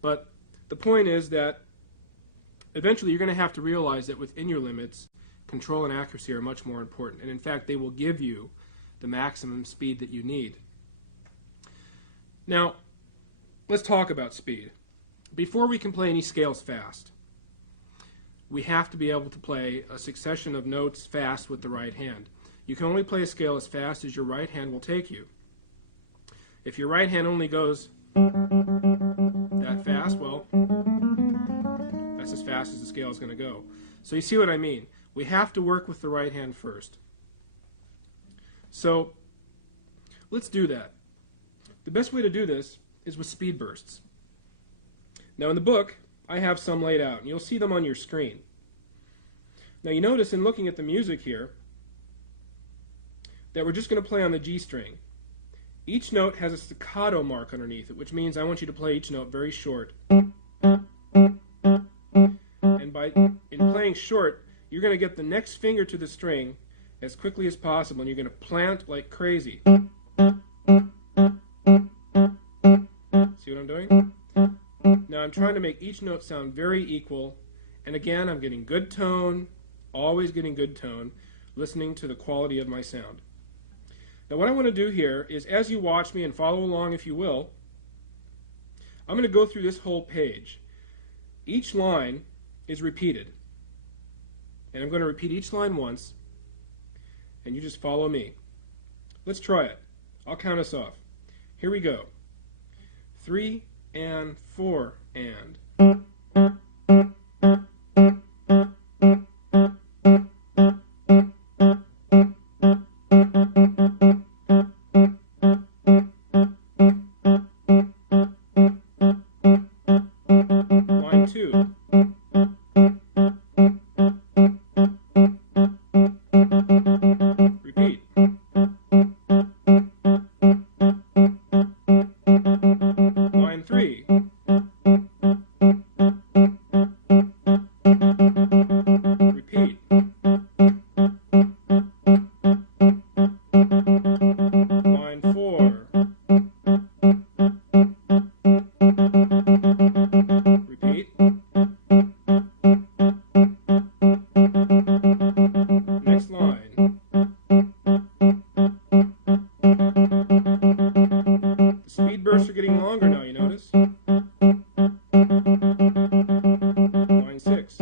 But the point is that eventually you're going to have to realize that within your limits, control and accuracy are much more important. And in fact, they will give you the maximum speed that you need. Now, let's talk about speed. Before we can play any scales fast, we have to be able to play a succession of notes fast with the right hand. You can only play a scale as fast as your right hand will take you. If your right hand only goes that fast, well, that's as fast as the scale is going to go. So you see what I mean? We have to work with the right hand first. So let's do that. The best way to do this is with speed bursts. Now in the book, I have some laid out, and you'll see them on your screen. Now you notice in looking at the music here that we're just going to play on the G string. Each note has a staccato mark underneath it, which means I want you to play each note very short. And in playing short, you're going to get the next finger to the string as quickly as possible, and you're going to plant like crazy. See what I'm doing? Now I'm trying to make each note sound very equal, and again I'm getting good tone, always getting good tone, listening to the quality of my sound. Now what I want to do here is, as you watch me and follow along if you will, I'm going to go through this whole page. Each line is repeated, and I'm going to repeat each line once, and you just follow me. Let's try it. I'll count us off. Here we go. 3 and 4 and. 2. Repeat. Line 3. Repeat. Line 4. Repeat. Next line. The speed bursts are getting longer now, you notice? Line 6.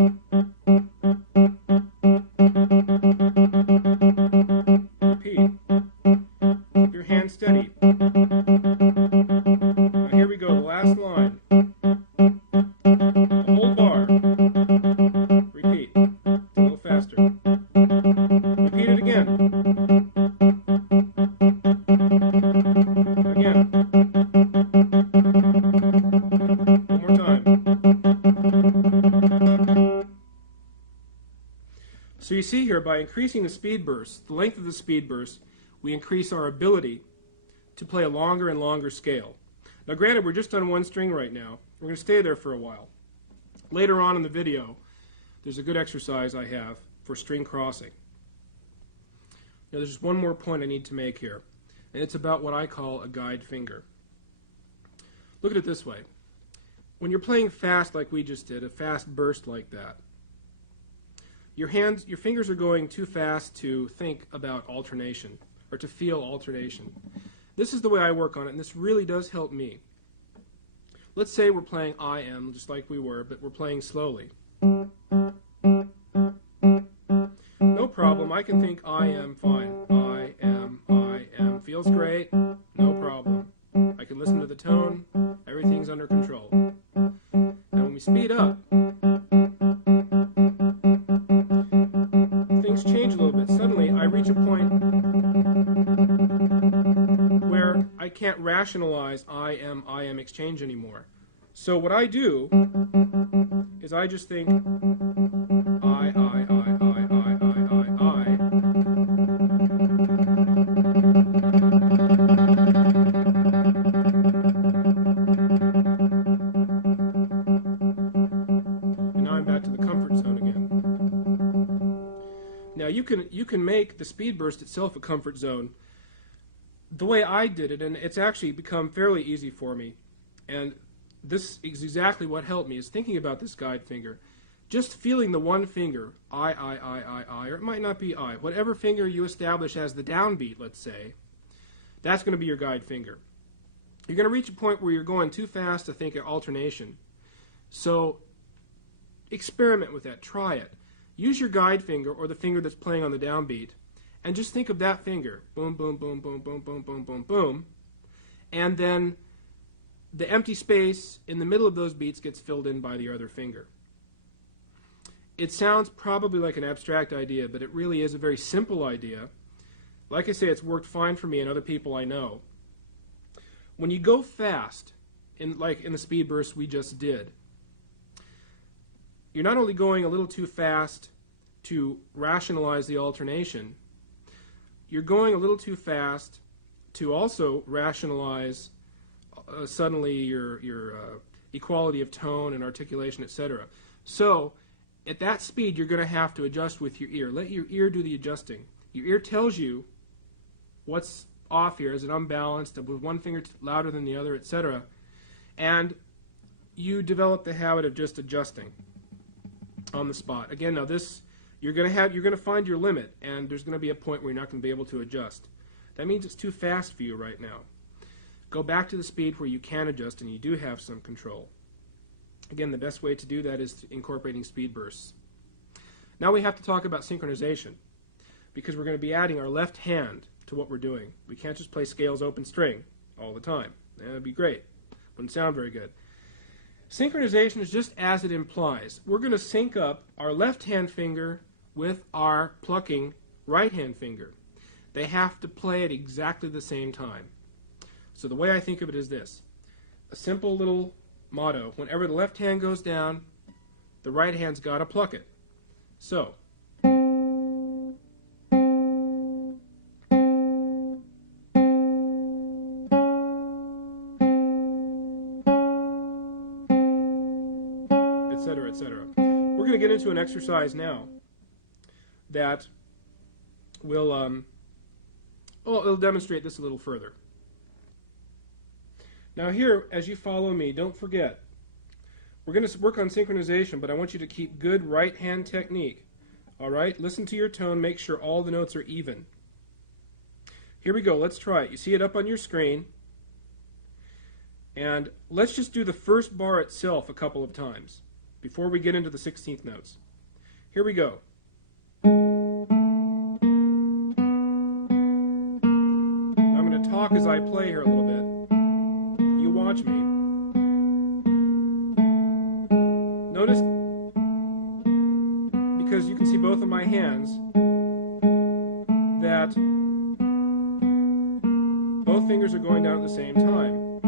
Repeat. Keep your hand steady. Now here we go, the last line. The whole bar. Repeat. A little faster. Repeat it again. Again. One more time. So you see here, by increasing the speed burst, the length of the speed burst, we increase our ability to play a longer and longer scale. Now granted, we're just on one string right now. We're going to stay there for a while. Later on in the video, there's a good exercise I have for string crossing. Now there's just one more point I need to make here, and it's about what I call a guide finger. Look at it this way. When you're playing fast like we just did, a fast burst like that, your fingers are going too fast to think about alternation, or to feel alternation. This is the way I work on it, and this really does help me. Let's say we're playing I am, just like we were, but we're playing slowly. No problem, I can think I am fine. I am, feels great, no problem. I can listen to the tone, everything's under control. Now when we speed up, things change a little bit. Suddenly I reach a point where can't rationalize I am exchange anymore. So what I do is I just think I. And now I'm back to the comfort zone again. Now you can make the speed burst itself a comfort zone the way I did it, and it's actually become fairly easy for me. And this is exactly what helped me, is thinking about this guide finger. Just feeling the one finger, I, or it might not be I. Whatever finger you establish as the downbeat, let's say, that's going to be your guide finger. You're going to reach a point where you're going too fast to think of alternation. So experiment with that. Try it. Use your guide finger, or the finger that's playing on the downbeat, and just think of that finger. Boom, boom, boom, boom, boom, boom, boom, boom, boom. And then the empty space in the middle of those beats gets filled in by the other finger. It sounds probably like an abstract idea, but it really is a very simple idea. Like I say, it's worked fine for me and other people I know. When you go fast, like in the speed burst we just did, you're not only going a little too fast to rationalize the alternation, you're going a little too fast to also rationalize suddenly your equality of tone and articulation, etc. So at that speed, you're going to have to adjust with your ear. Let your ear do the adjusting. Your ear tells you what's off here. Is it unbalanced? With one finger louder than the other, etc. And you develop the habit of just adjusting on the spot. Again, now this you're going to find your limit, and there's going to be a point where you're not going to be able to adjust. That means it's too fast for you right now. Go back to the speed where you can adjust and you do have some control. Again, the best way to do that is incorporating speed bursts. Now we have to talk about synchronization, because we're going to be adding our left hand to what we're doing. We can't just play scales open string all the time. That would be great. Wouldn't sound very good. Synchronization is just as it implies. We're going to sync up our left hand finger with our plucking right hand finger. They have to play at exactly the same time. So the way I think of it is this. A simple little motto. Whenever the left hand goes down, the right hand's got to pluck it. So etc., etc. We're going to get into an exercise now that will it'll demonstrate this a little further. Now here, as you follow me, don't forget, we're going to work on synchronization, but I want you to keep good right hand technique. All right? Listen to your tone, make sure all the notes are even. Here we go, let's try it. You see it up on your screen. And let's just do the first bar itself a couple of times before we get into the 16th notes. Here we go. I'm going to talk as I play here a little bit. You watch me. Notice, because you can see both of my hands, that both fingers are going down at the same time.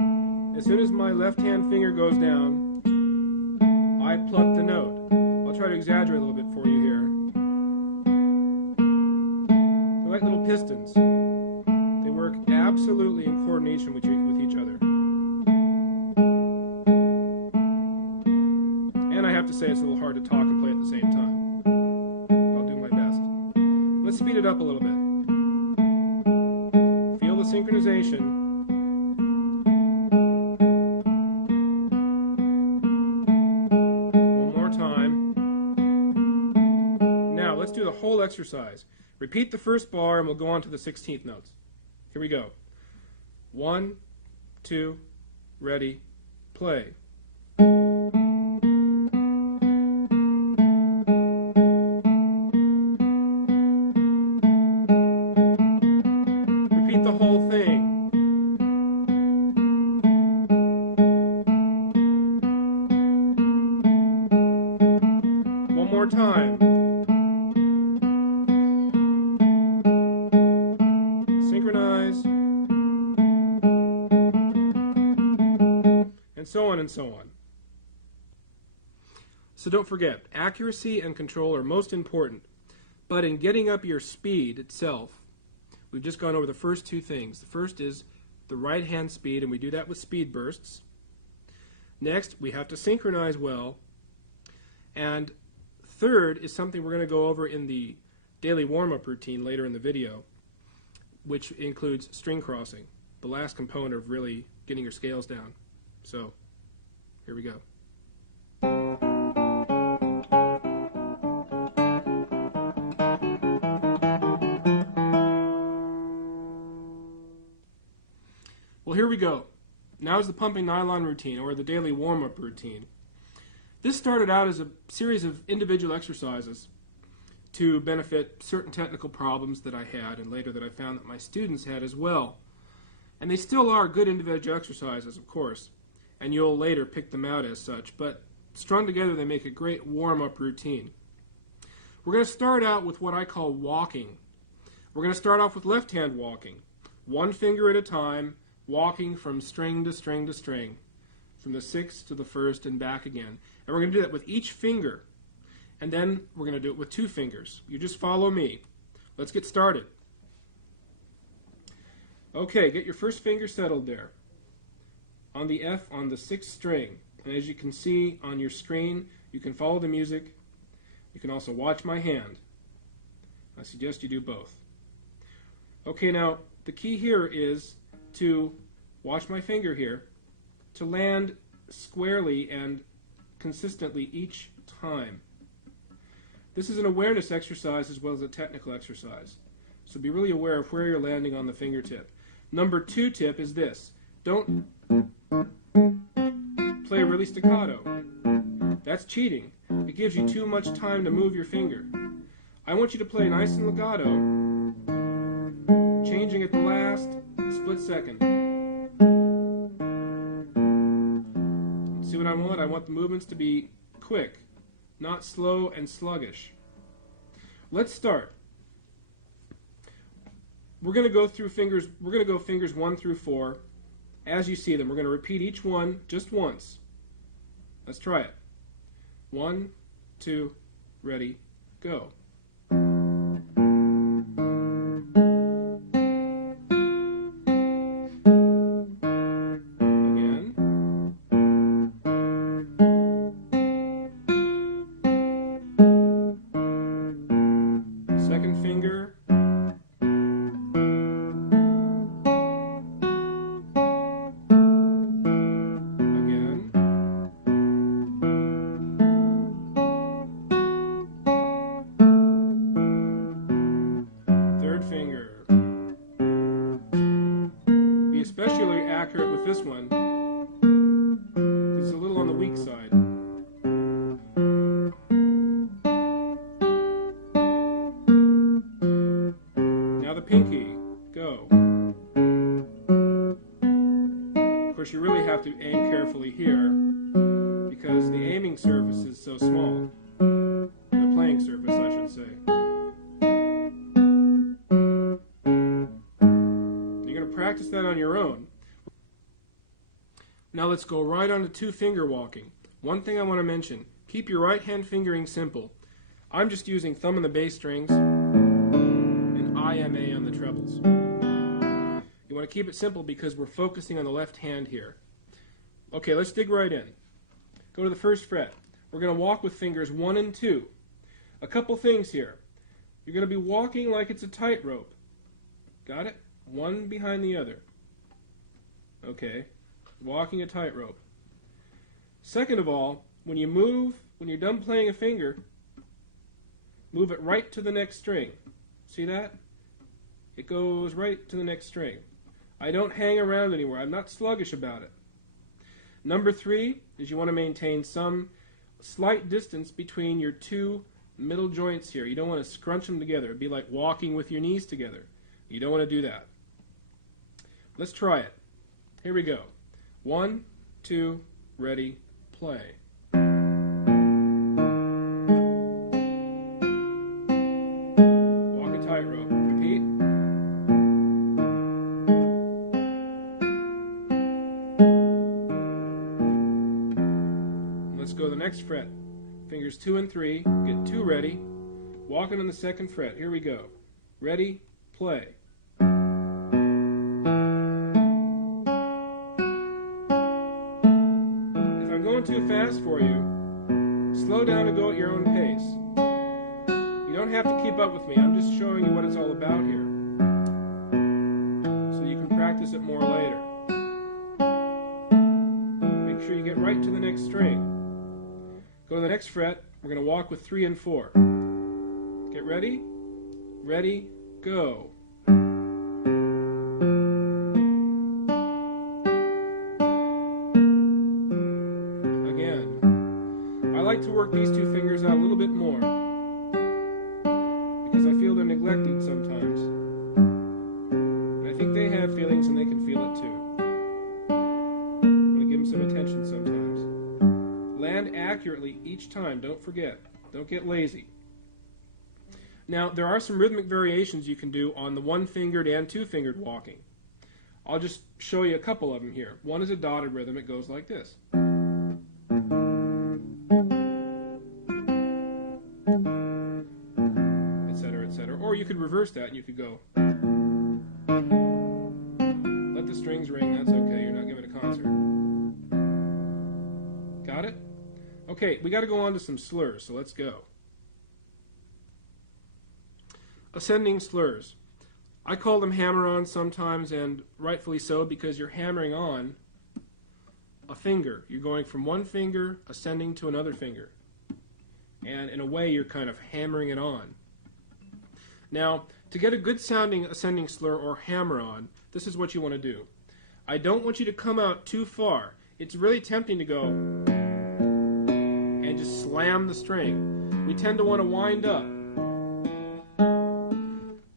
As soon as my left hand finger goes down, I pluck the note. I'll try to exaggerate a little bit for you here. They're like little pistons. They work absolutely in coordination with each other. And I have to say it's a little hard to talk and play at the same time. I'll do my best. Let's speed it up a little bit. Feel the synchronization. The whole exercise. Repeat the first bar and we'll go on to the 16th notes. Here we go. 1, 2, ready, play. Repeat the whole thing. One more time. Synchronize. and so on. So don't forget, accuracy and control are most important. But in getting up your speed itself, we've just gone over the first two things. The first is the right hand speed, and we do that with speed bursts. Next, we have to synchronize well. And third is something we're going to go over in the daily warm-up routine later in the video, which includes string crossing, the last component of really getting your scales down. So, here we go. Well, here we go. Now is the pumping nylon routine, or the daily warm-up routine. This started out as a series of individual exercises to benefit certain technical problems that I had, and later that I found that my students had as well. And they still are good individual exercises, of course, and you'll later pick them out as such, but strung together they make a great warm-up routine. We're going to start out with what I call walking. We're going to start off with left-hand walking, one finger at a time, walking from string to string to string, from the sixth to the first and back again. And we're going to do that with each finger. And then we're going to do it with two fingers. You just follow me. Let's get started. Okay, get your first finger settled there. On the F on the sixth string. And as you can see on your screen, you can follow the music. You can also watch my hand. I suggest you do both. Okay, now the key here is to watch my finger here, to land squarely and consistently each time. This is an awareness exercise as well as a technical exercise. So be really aware of where you're landing on the fingertip. Number 2 tip is this. Don't play really staccato. That's cheating. It gives you too much time to move your finger. I want you to play nice and legato, changing at the last split second. See what I want? I want the movements to be quick, not slow and sluggish. Let's start. We're going to go through fingers. We're going to go fingers 1 through 4 as you see them. We're going to repeat each one just once. Let's try it. 1, 2, ready, go. Second finger. Again. Third finger. Be especially accurate with this one. It's a little on the weak side. Pinky, go. Of course, you really have to aim carefully here because the aiming surface is so small. The playing surface, I should say. You're going to practice that on your own. Now let's go right on to 2-finger walking. One thing I want to mention, keep your right hand fingering simple. I'm just using thumb on the bass strings, IMA on the trebles. You want to keep it simple because we're focusing on the left hand here. Okay, let's dig right in. Go to the first fret. We're going to walk with fingers 1 and 2. A couple things here. You're going to be walking like it's a tightrope. Got it? One behind the other. Okay, walking a tightrope. Second of all, when you move, when you're done playing a finger, move it right to the next string. See that? It goes right to the next string. I don't hang around anywhere. I'm not sluggish about it. Number 3 is you want to maintain some slight distance between your two middle joints here. You don't want to scrunch them together. It'd be like walking with your knees together. You don't want to do that. Let's try it. Here we go. 1, 2, ready, play. Walk a tightrope. Repeat. next fret. Fingers 2 and 3, get 2 ready, walking on the 2nd fret. Here we go. Ready, play. If I'm going too fast for you, slow down and go at your own pace. You don't have to keep up with me. I'm just showing you what it's all about here, so you can practice it more later. Make sure you get right to the next string. Go to the next fret. We're going to walk with 3 and 4. Get ready. Ready, go. Again. I like to work these 2 fingers out a little bit more because I feel they're neglected sometimes. And I think they have feelings and they can feel it too. I'm going to give them some attention sometimes. Land accurately each time, don't forget. Don't get lazy. Now, there are some rhythmic variations you can do on the 1-fingered and 2-fingered walking. I'll just show you a couple of them here. One is a dotted rhythm. It goes like this. Etc., etc. Or you could reverse that and you could go. Let the strings ring. That's okay. You're not giving a concert. Got it? Okay, we got to go on to some slurs, so let's go. Ascending slurs. I call them hammer-ons sometimes, and rightfully so, because you're hammering on a finger. You're going from one finger, ascending to another finger. And in a way, you're kind of hammering it on. Now, to get a good sounding ascending slur or hammer-on, this is what you want to do. I don't want you to come out too far. It's really tempting to go and just slam the string. We tend to want to wind up.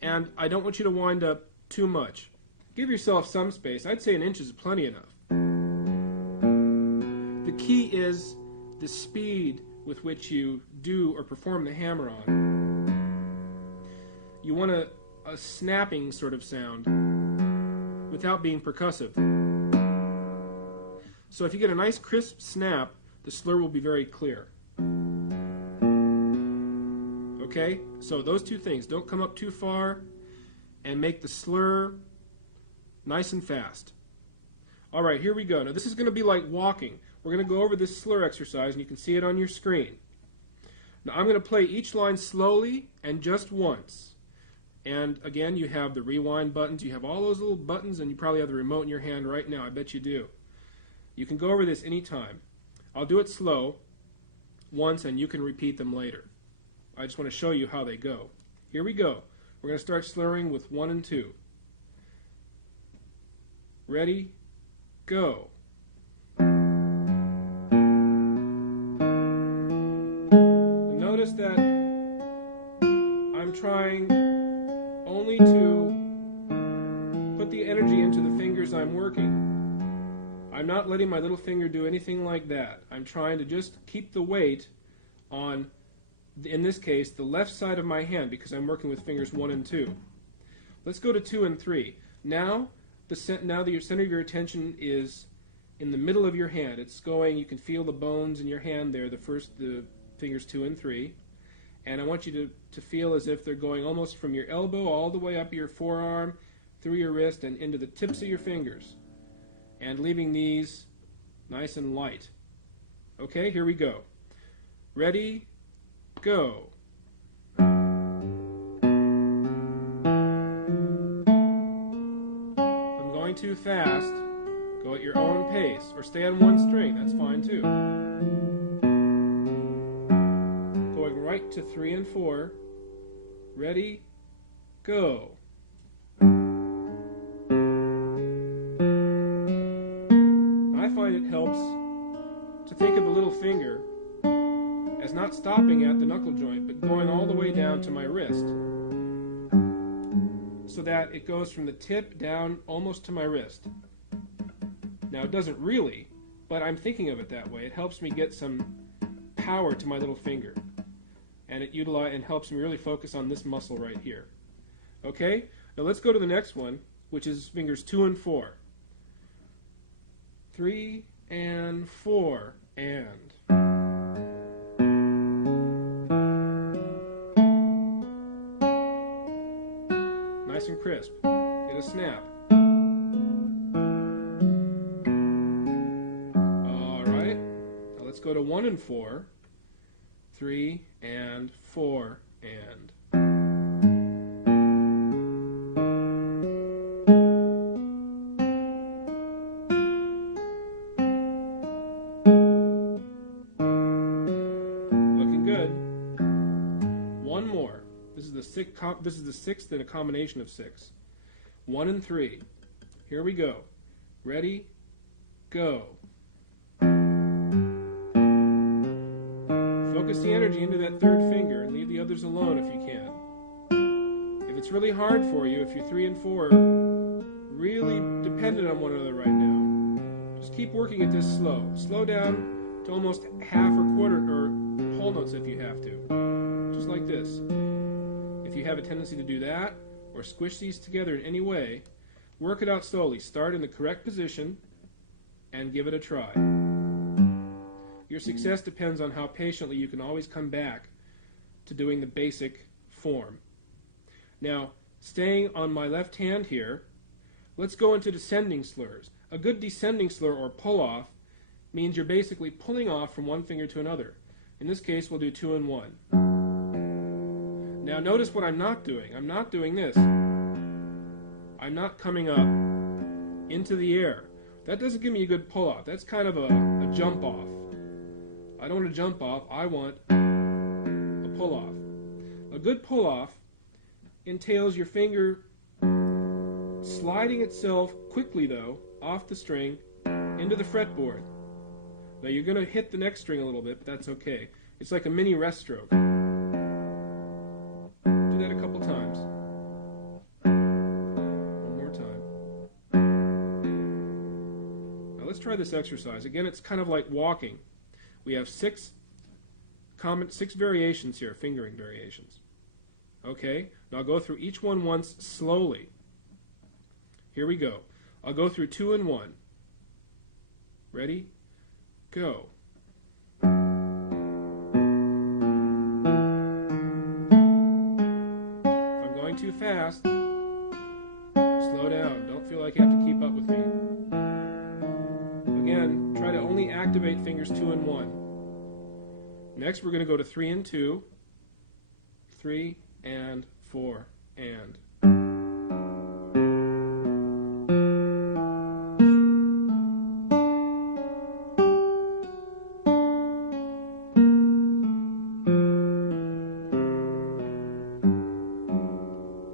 And I don't want you to wind up too much. Give yourself some space. I'd say an inch is plenty enough. The key is the speed with which you do or perform the hammer-on. You want a snapping sort of sound without being percussive. So if you get a nice crisp snap, the slur will be very clear. Okay? So those 2 things. Don't come up too far and make the slur nice and fast. All right, here we go. Now this is going to be like walking. We're going to go over this slur exercise and you can see it on your screen. Now I'm going to play each line slowly and just once. And again, you have the rewind buttons. You have all those little buttons and you probably have the remote in your hand right now. I bet you do. You can go over this anytime. I'll do it slow once and you can repeat them later. I just want to show you how they go. Here we go. We're going to start slurring with 1 and 2. Ready, go. Notice that I'm trying only to put the energy into the fingers I'm working. I'm not letting my little finger do anything like that. I'm trying to just keep the weight on, in this case, the left side of my hand because I'm working with fingers 1 and 2. Let's go to 2 and 3. Now that your center of your attention is in the middle of your hand. It's going, you can feel the bones in your hand there, the fingers 2 and 3. And I want you to feel as if they're going almost from your elbow all the way up your forearm, through your wrist, and into the tips of your fingers. And leaving these nice and light. Okay, here we go. Ready, go. If I'm going too fast, go at your own pace, or stay on one string, that's fine too. Going right to 3 and 4. Ready, go. I find it helps to think of the little finger as not stopping at the knuckle joint, but going all the way down to my wrist, so that it goes from the tip down almost to my wrist. Now it doesn't really, but I'm thinking of it that way. It helps me get some power to my little finger, and it helps me really focus on this muscle right here. Okay, now let's go to the next one, which is fingers 2 and 4. 3 and 4 and. nice and crisp. Get a snap. Alright, now let's go to 1 and 4, 3 and 4 and. Looking good. One more. This is the sixth in a combination of 6. 1 and 3. Here we go. Ready? Go. Focus the energy into that third finger and leave the others alone if you can. If it's really hard for you, if you're 3 and 4 really dependent on one another right now, just keep working at this slow. Slow down to almost half or quarter or whole notes if you have to. Just like this. If you have a tendency to do that or squish these together in any way, work it out slowly. Start in the correct position and give it a try. Your success depends on how patiently you can always come back to doing the basic form. Now, staying on my left hand here, let's go into descending slurs. A good descending slur or pull-off means you're basically pulling off from one finger to another. In this case, we'll do 2 and 1. Now notice what I'm not doing. I'm not doing this. I'm not coming up into the air. That doesn't give me a good pull-off. That's kind of a jump-off. I don't want to jump off. I want a pull-off. A good pull-off entails your finger sliding itself quickly, though, off the string into the fretboard. Now you're going to hit the next string a little bit, but that's okay. It's like a mini rest stroke. Do that a couple times. One more time. Now let's try this exercise. Again, it's kind of like walking. We have six variations here, fingering variations. Okay, now I'll go through each one once slowly. Here we go. I'll go through 2 and 1. Ready? Go. If I'm going too fast, slow down. Don't feel like you have to keep up with me. Again, try to only activate fingers 2 and 1. Next, we're going to go to 3 and 2, 3 and 4 and.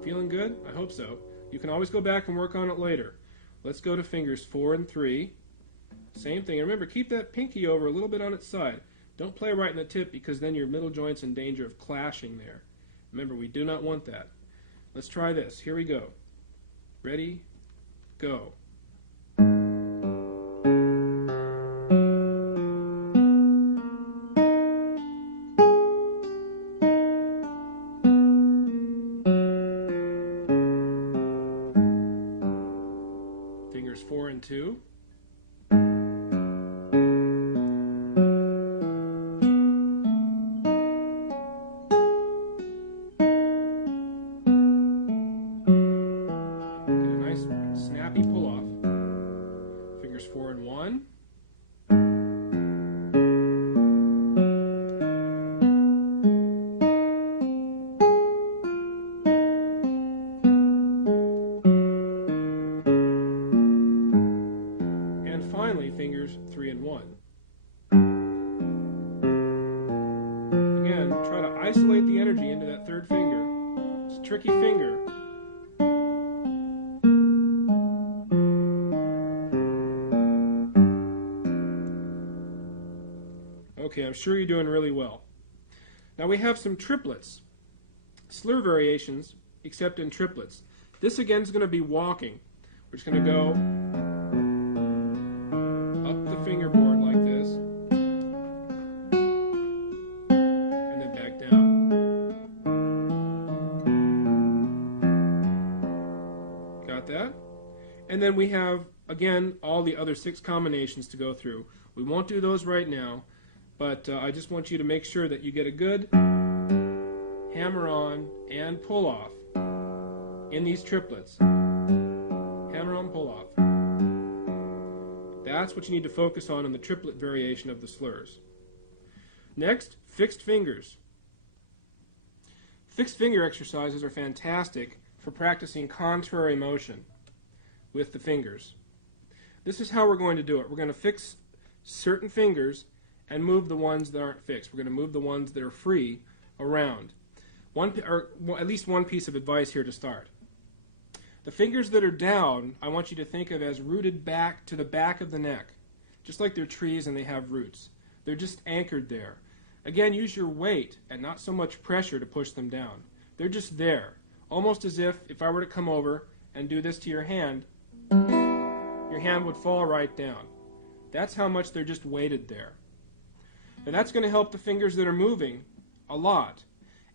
Feeling good? I hope so. You can always go back and work on it later. Let's go to fingers 4 and 3. Same thing. And remember, keep that pinky over a little bit on its side. Don't play right in the tip because then your middle joint's in danger of clashing there. Remember, we do not want that. Let's try this. Here we go. Ready? Go. Fingers 4 and 2. Snappy pull-off. Fingers 4 and 1. And finally, fingers 3 and 1. Again, try to isolate the energy into that third finger. It's a tricky finger. Okay, I'm sure you're doing really well. Now we have some triplets, slur variations, except in triplets. This again is going to be walking. We're just going to go up the fingerboard like this, and then back down. Got that? And then we have, again, all the other 6 combinations to go through. We won't do those right now. But I just want you to make sure that you get a good hammer-on and pull-off in these triplets. Hammer on, pull off. That's what you need to focus on in the triplet variation of the slurs. Next, fixed fingers. Fixed finger exercises are fantastic for practicing contrary motion with the fingers. This is how we're going to do it. We're going to fix certain fingers and move the ones that aren't fixed. We're going to move the ones that are free around. At least one piece of advice here to start. The fingers that are down, I want you to think of as rooted back to the back of the neck, just like they're trees and they have roots. They're just anchored there. Again, use your weight and not so much pressure to push them down. They're just there, almost as if I were to come over and do this to your hand would fall right down. That's how much they're just weighted there. And that's going to help the fingers that are moving a lot.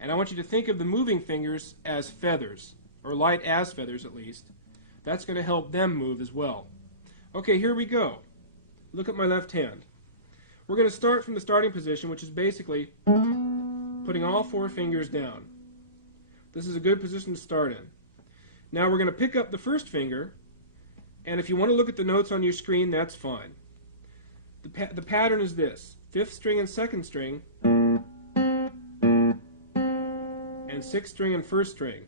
And I want you to think of the moving fingers as feathers, or light as feathers at least. That's going to help them move as well. Okay, here we go. Look at my left hand. We're going to start from the starting position, which is basically putting all four fingers down. This is a good position to start in. Now we're going to pick up the first finger, and if you want to look at the notes on your screen, that's fine. The pattern is this: 5th string and 2nd string, and 6th string and 1st string.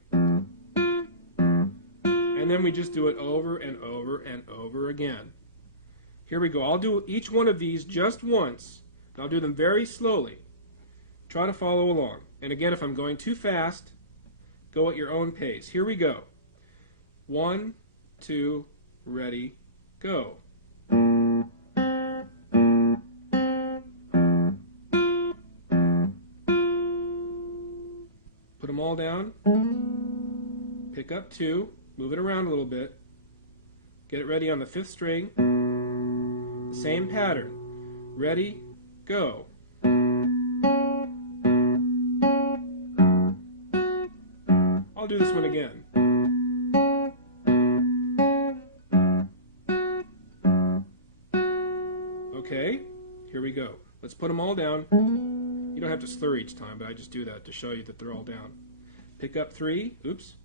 And then we just do it over and over and over again. Here we go. I'll do each one of these just once, and I'll do them very slowly. Try to follow along. And again, if I'm going too fast, go at your own pace. Here we go. 1, 2, ready, go. Put them all down. Pick up 2. Move it around a little bit. Get it ready on the 5th string. The same pattern. Ready, go. I'll do this one again. Okay, here we go. Let's put them all down. You don't have to slur each time, but I just do that to show you that they're all down. Pick up 3. Oops.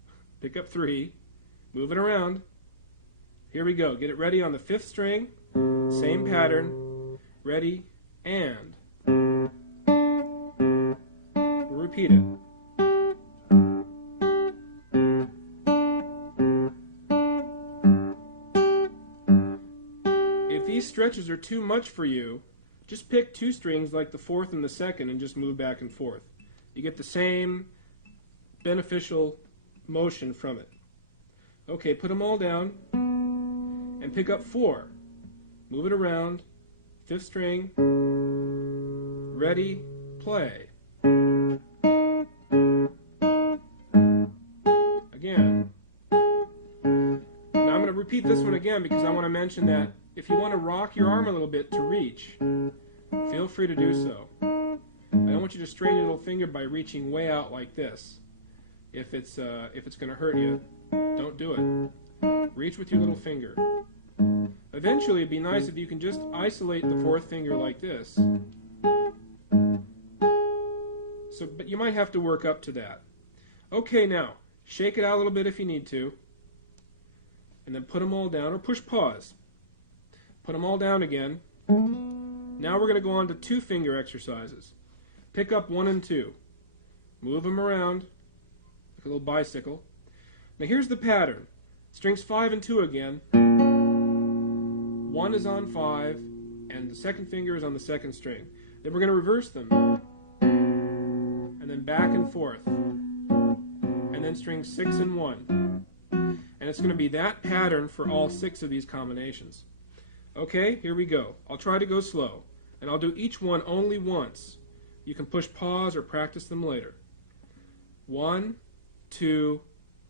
Pick up 3. Move it around. Here we go. Get it ready on the 5th string. Same pattern. Ready, and. We'll repeat it. If these stretches are too much for you, just pick 2 strings like the 4th and the 2nd and just move back and forth. You get the same beneficial motion from it. Okay, put them all down and pick up 4. Move it around, 5th string, ready, play. Again. Now I'm going to repeat this one again because I want to mention that if you want to rock your arm a little bit to reach, feel free to do so. I don't want you to strain your little finger by reaching way out like this. If it's going to hurt you, don't do it. Reach with your little finger. Eventually, it'd be nice if you can just isolate the 4th finger like this. But you might have to work up to that. Okay, now, shake it out a little bit if you need to. And then put them all down, or push pause. Put them all down again. Now we're going to go on to 2 finger exercises. Pick up 1 and 2. Move them around like a little bicycle. Now here's the pattern. Strings 5 and 2 again. 1 is on 5, and the 2nd finger is on the 2nd string. Then we're going to reverse them. And then back and forth. And then strings 6 and 1. And it's going to be that pattern for all 6 of these combinations. Okay, here we go. I'll try to go slow, and I'll do each one only once. You can push pause or practice them later. 1, 2,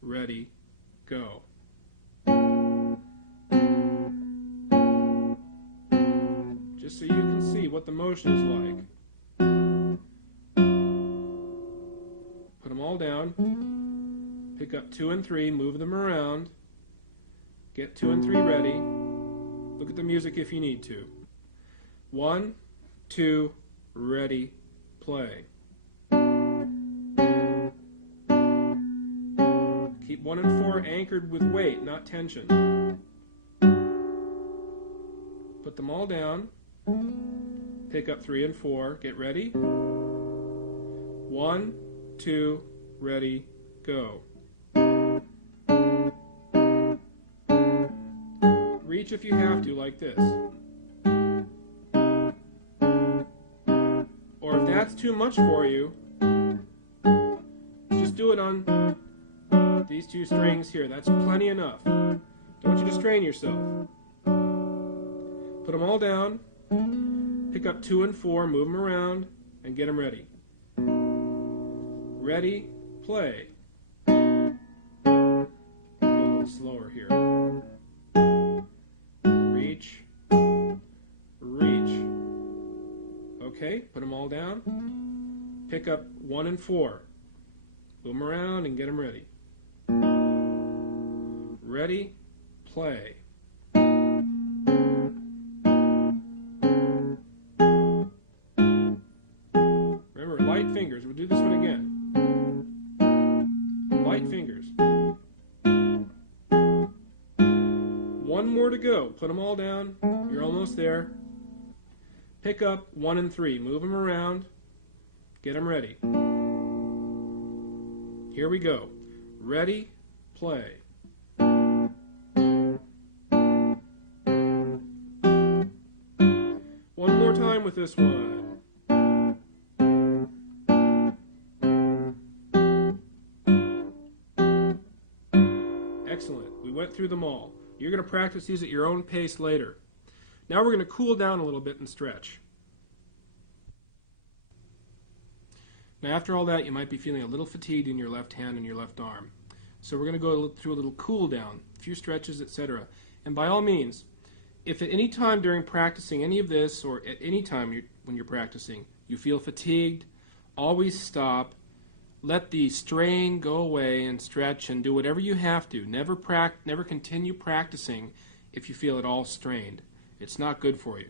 ready, go. Just so you can see what the motion is like. Put them all down. Pick up 2 and 3, move them around. Get 2 and 3 ready. Look at the music if you need to. 1, 2, ready, play. Keep Keep 1 and 4 anchored with weight, not tension. Put them all down. Pick up 3 and 4. Get ready. 1, 2, ready, go. Reach if you have to, like this. Or if that's too much for you, just do it on these 2 strings here. That's plenty enough. Don't want you to strain yourself. Put them all down. Pick up 2 and 4, move them around, and get them ready. Ready, play. Go a little slower here. Reach, reach. Okay, put them all down. Pick up 1 and 4. Move them around and get them ready. Ready, play. Remember, light fingers. We'll do this one again. Light fingers. 1 more to go. Put them all down. You're almost there. Pick up 1 and 3. Move them around. Get them ready. Here we go. Ready, play. One more time with this one. Excellent. We went through them all. You're going to practice these at your own pace later. Now we're going to cool down a little bit and stretch. Now after all that, you might be feeling a little fatigued in your left hand and your left arm. So we're going to go through a little cool down, a few stretches, etc. And by all means, if at any time during practicing any of this, or at any time when you're practicing, you feel fatigued, always stop, let the strain go away and stretch and do whatever you have to. Never continue practicing if you feel at all strained. It's not good for you.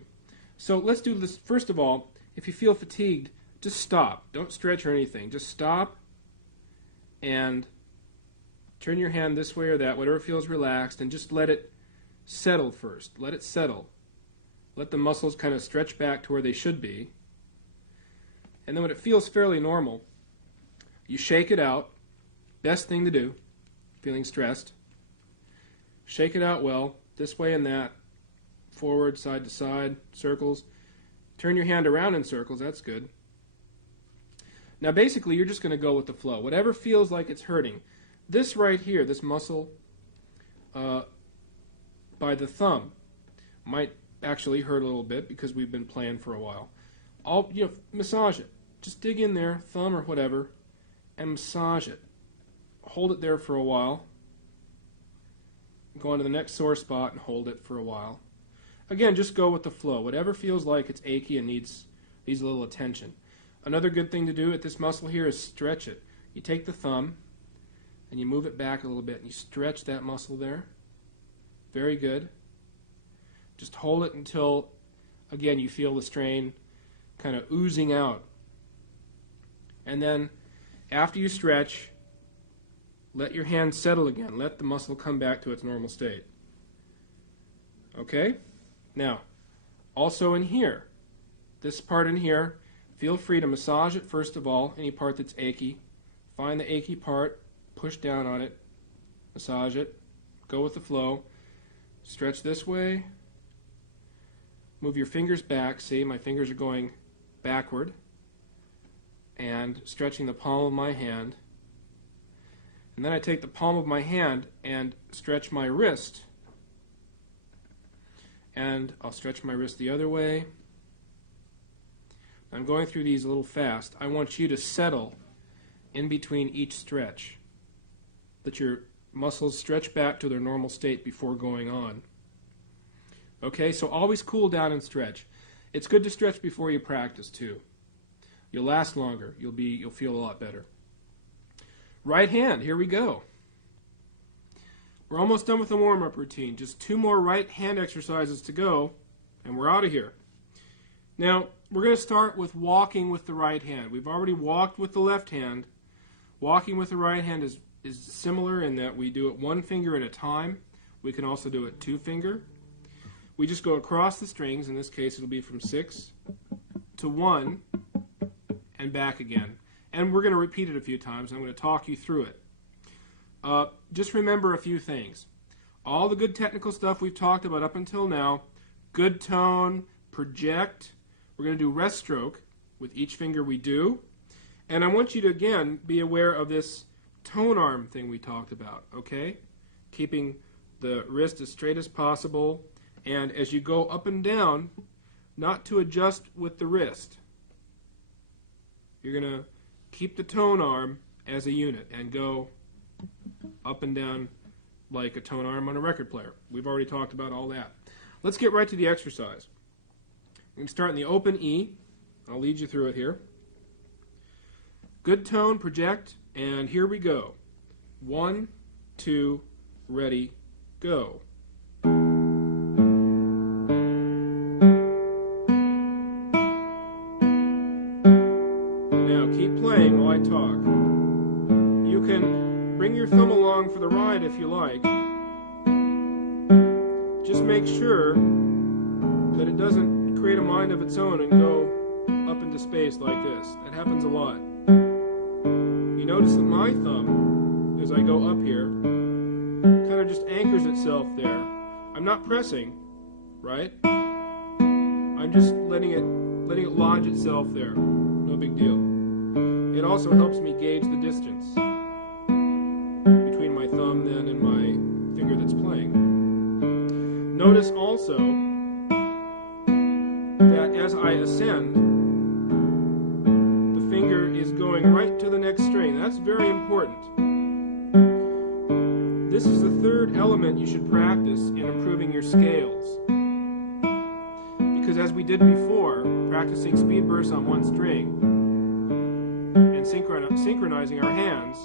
So let's do this. First of all, if you feel fatigued, just stop. Don't stretch or anything. Just stop and turn your hand this way or that, whatever feels relaxed, and just let it settle first. Let it settle. Let the muscles kind of stretch back to where they should be. And then when it feels fairly normal, you shake it out. Best thing to do, feeling stressed. Shake it out well, this way and that. Forward, side to side, circles. Turn your hand around in circles, that's good. Now basically you're just going to go with the flow. Whatever feels like it's hurting. This right here, this muscle by the thumb might actually hurt a little bit because we've been playing for a while. Massage it. Just dig in there, thumb or whatever, and massage it. Hold it there for a while. Go on to the next sore spot and hold it for a while. Again, just go with the flow. Whatever feels like it's achy and needs a little attention. Another good thing to do at this muscle here is stretch it. You take the thumb and you move it back a little bit and you stretch that muscle there. Very good. Just hold it until, again, you feel the strain kind of oozing out. And then after you stretch, let your hand settle again. Let the muscle come back to its normal state. Okay? Now, also in here, this part in here, feel free to massage it first of all, any part that's achy. Find the achy part, push down on it, massage it, go with the flow. Stretch this way. Move your fingers back. See, my fingers are going backward. And stretching the palm of my hand. And then I take the palm of my hand and stretch my wrist. And I'll stretch my wrist the other way. I'm going through these a little fast. I want you to settle in between each stretch. Let your muscles stretch back to their normal state before going on. Okay, so always cool down and stretch. It's good to stretch before you practice too. You'll last longer. You'll feel a lot better. Right hand, here we go. We're almost done with the warm-up routine. Just 2 more right hand exercises to go, and we're out of here. Now, we're going to start with walking with the right hand. We've already walked with the left hand. Walking with the right hand is is similar in that we do it one finger at a time. We can also do it two finger. We just go across the strings. In this case, it'll be from 6 to 1 and back again. And we're going to repeat it a few times. I'm going to talk you through it. Just remember a few things. All the good technical stuff we've talked about up until now, good tone, project. We're going to do rest stroke with each finger we do. And I want you to, again, be aware of this tone arm thing we talked about, okay? Keeping the wrist as straight as possible. And as you go up and down, not to adjust with the wrist. You're going to keep the tone arm as a unit and go up and down like a tone arm on a record player. We've already talked about all that. Let's get right to the exercise. We can start in the open E. I'll lead you through it here. Good tone, project, and here we go. 1, 2, ready, go. Now keep playing while I talk. You can bring your thumb along for the ride if you like. Just make sure that it doesn't create a mind of its own and go up into space like this. That happens a lot. You notice that my thumb, as I go up here, kind of just anchors itself there. I'm not pressing, right? I'm just letting it lodge itself there. No big deal. It also helps me gauge the distance between my thumb then and my finger that's playing. Notice also that as I ascend, the finger is going right to the next string. That's very important. This is the third element you should practice in improving your scales. Because as we did before, practicing speed bursts on one string and synchronizing our hands,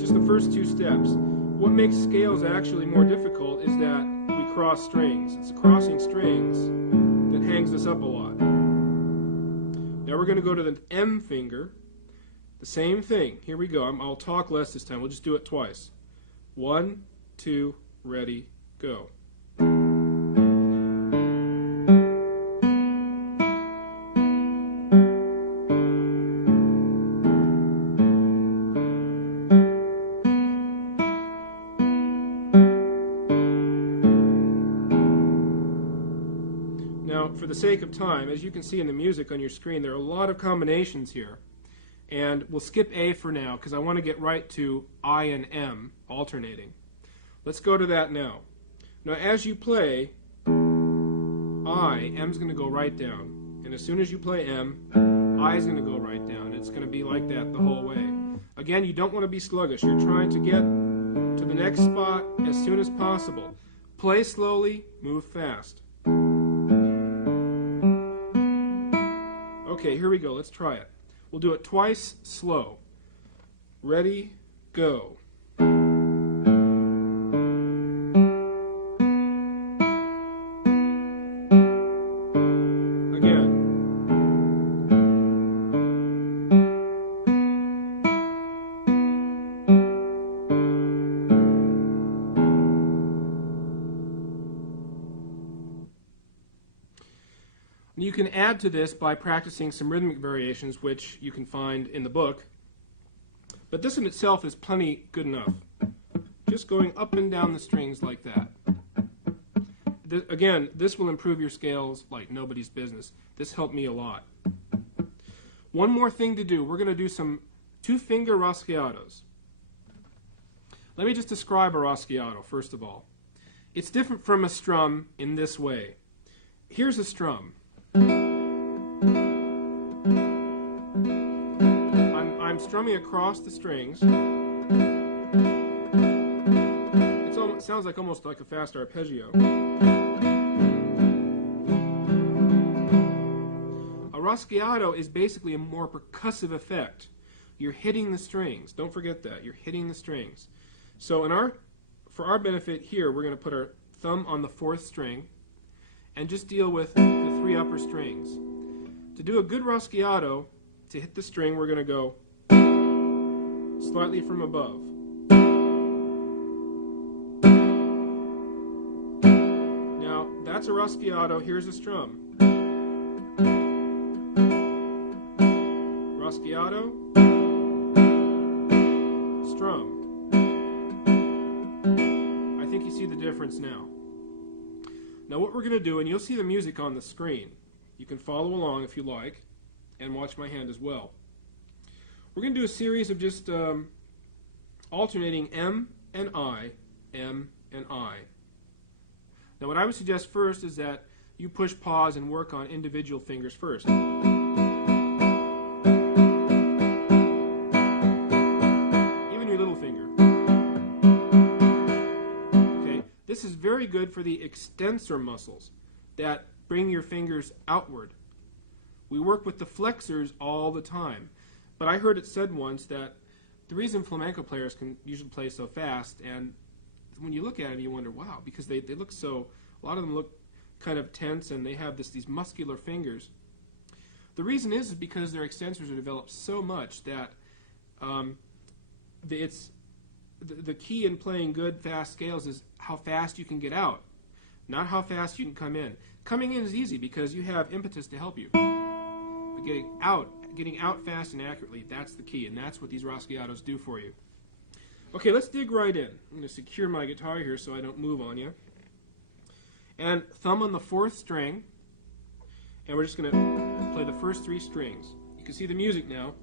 just the first two steps. What makes scales actually more difficult is that we cross strings. It's the crossing strings that hangs us up a lot. Now we're going to go to the M finger. The same thing. Here we go. I'll talk less this time. We'll just do it twice. 1, 2, ready, go. For the sake of time, as you can see in the music on your screen, there are a lot of combinations here. And we'll skip A for now because I want to get right to I and M alternating. Let's go to that now. Now as you play I, M's going to go right down. And as soon as you play M, I is going to go right down. It's going to be like that the whole way. Again, you don't want to be sluggish. You're trying to get to the next spot as soon as possible. Play slowly, move fast. Okay, here we go. Let's try it. We'll do it twice slow. Ready, go. Again. You can add to this by practicing some rhythmic variations, which you can find in the book. But this in itself is plenty good enough. Just going up and down the strings like that. Again, this will improve your scales like nobody's business. This helped me a lot. One more thing to do. We're going to do some two-finger raschiatos. Let me just describe a raschiato, first of all. It's different from a strum in this way. Here's a strum. I'm strumming across the strings. It sounds like almost like a fast arpeggio. A raschiato is basically a more percussive effect. You're hitting the strings. Don't forget that. You're hitting the strings. So for our benefit here, we're going to put our thumb on the 4th string and just deal with the 3 upper strings. To do a good raschiato, to hit the string, we're going to go slightly from above. Now, that's a Raschiato. Here's a strum. Raschiato, strum. I think you see the difference now. Now what we're going to do, and you'll see the music on the screen. You can follow along if you like, and watch my hand as well. We're going to do a series of just alternating M and I, M and I. Now what I would suggest first is that you push pause and work on individual fingers first. Even your little finger. Okay, this is very good for the extensor muscles that bring your fingers outward. We work with the flexors all the time. But I heard it said once that the reason flamenco players can usually play so fast, and when you look at them you wonder, wow, because they look so, a lot of them look kind of tense and they have these muscular fingers. The reason is because their extensors are developed so much that the key in playing good fast scales is how fast you can get out, not how fast you can come in. Coming in is easy because you have impetus to help you. But getting out fast and accurately, that's the key, and that's what these Raschiatos do for you. Okay, let's dig right in. I'm going to secure my guitar here so I don't move on you. And thumb on the 4th string, and we're just going to play the first 3 strings. You can see the music now.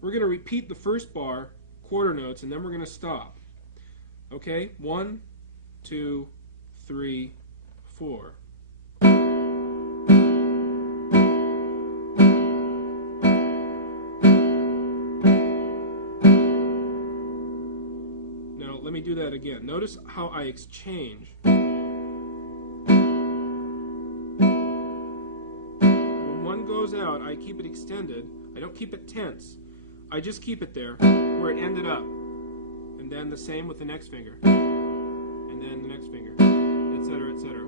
We're going to repeat the first bar, quarter notes, and then we're going to stop. Okay, 1, 2, 3, 4. Let me do that again. Notice how I exchange. When one goes out, I keep it extended. I don't keep it tense. I just keep it there where it ended up. And then the same with the next finger. And then the next finger, etc., etc.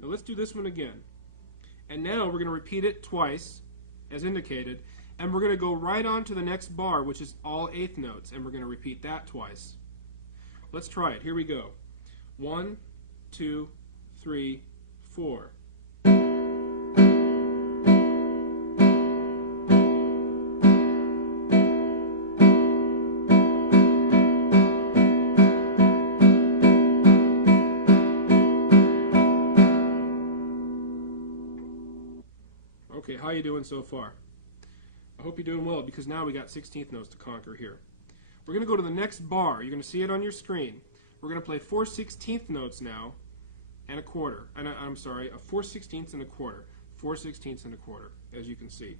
Now let's do this one again. And now we're going to repeat it twice, as indicated. And we're going to go right on to the next bar, which is all 8th notes, and we're going to repeat that twice. Let's try it. Here we go. 1, 2, 3, 4. Okay, how you doing so far? I hope you're doing well, because now we got 16th notes to conquer here. We're going to go to the next bar. You're going to see it on your screen. We're going to play 4 16th notes now and a quarter. I'm sorry, a 4 16ths and a quarter. 4 16ths and a quarter, as you can see.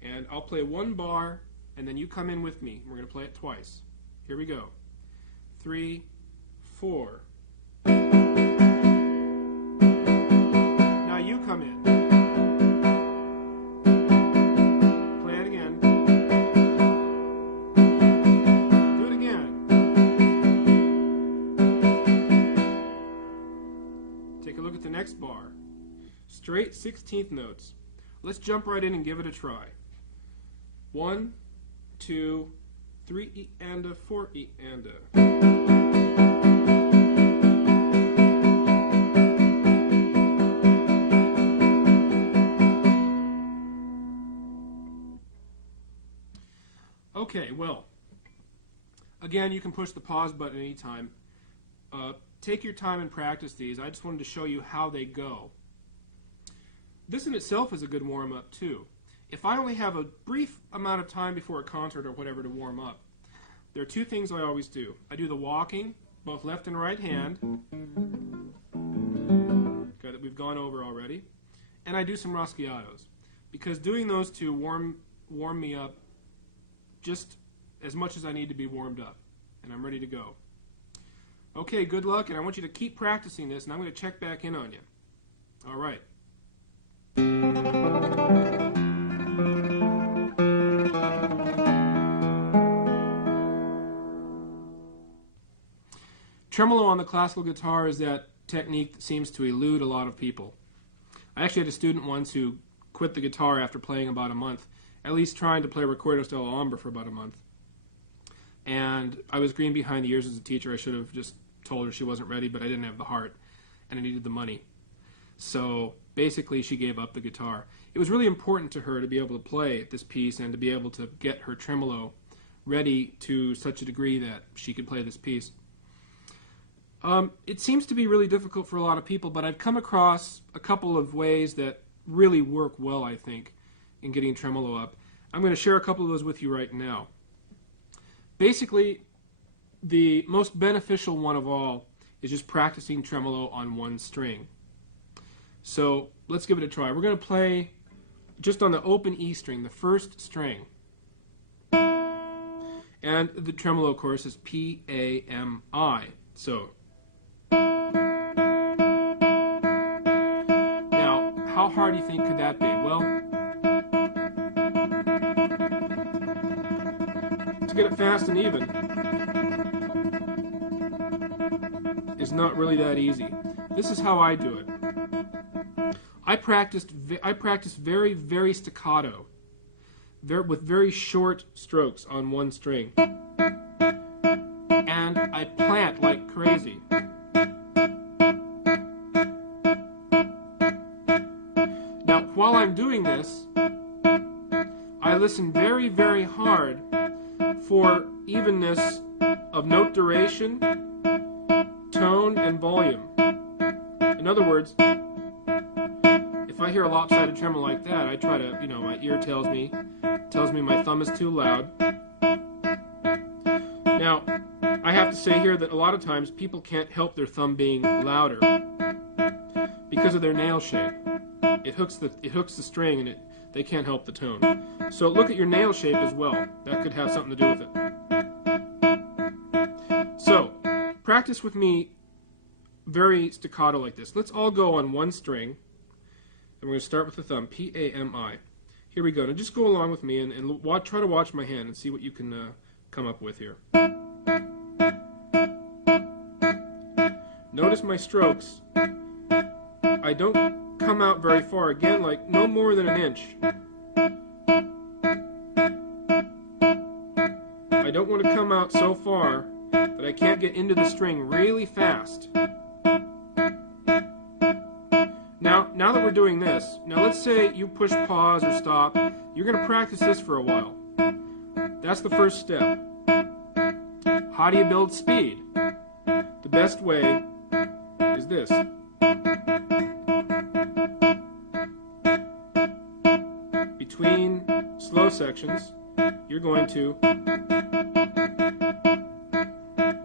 And I'll play one bar, and then you come in with me. We're going to play it twice. Here we go. 3, 4. Now you come in. Bar. Straight 16th notes. Let's jump right in and give it a try. 1, 2, 3 E and a 4 E and a. Okay, well, again, you can push the pause button anytime. Take your time and practice these. I just wanted to show you how they go. This in itself is a good warm-up too. If I only have a brief amount of time before a concert or whatever to warm up, there are 2 things I always do. I do the walking, both left and right hand, that we've gone over already, and I do some Raschiatos, because doing those 2 warm me up just as much as I need to be warmed up, and I'm ready to go. Okay, good luck, and I want you to keep practicing this, and I'm going to check back in on you. All right. Tremolo on the classical guitar is that technique that seems to elude a lot of people. I actually had a student once who quit the guitar after playing about a month, at least trying to play Recuerdos de la Alhambra for about a month. And I was green behind the ears as a teacher. I should have just told her she wasn't ready, but I didn't have the heart, and I needed the money. So basically, she gave up the guitar. It was really important to her to be able to play this piece and to be able to get her tremolo ready to such a degree that she could play this piece. It seems to be really difficult for a lot of people, but I've come across a couple of ways that really work well, I think, in getting tremolo up. I'm going to share a couple of those with you right now. Basically, the most beneficial one of all is just practicing tremolo on one string. So let's give it a try. We're going to play just on the open E string, the first string. And the tremolo, of course, is P-A-M-I. So now, how hard do you think could that be? Well, to get it fast and even is not really that easy. This is how I do it. I practice very, very staccato, with very short strokes on one string. And I plant like crazy. Now, while I'm doing this, I listen very, very hard for evenness of note duration, tone, and volume. In other words, if I hear a lopsided tremolo like that, I try to, my ear tells me my thumb is too loud. Now, I have to say here that a lot of times people can't help their thumb being louder because of their nail shape. It hooks the string, and they can't help the tone. So look at your nail shape as well. That could have something to do with it. So practice with me very staccato like this. Let's all go on one string. And we're going to start with the thumb, P-A-M-I. Here we go. Now just go along with me and try to watch my hand and see what you can come up with here. Notice my strokes. I don't come out very far. Again, like no more than an inch. I don't want to come out so far that I can't get into the string really fast. Now that we're doing this, now let's say you push pause or stop. You're going to practice this for a while. That's the first step. How do you build speed? The best way is this. Between slow sections, you're going to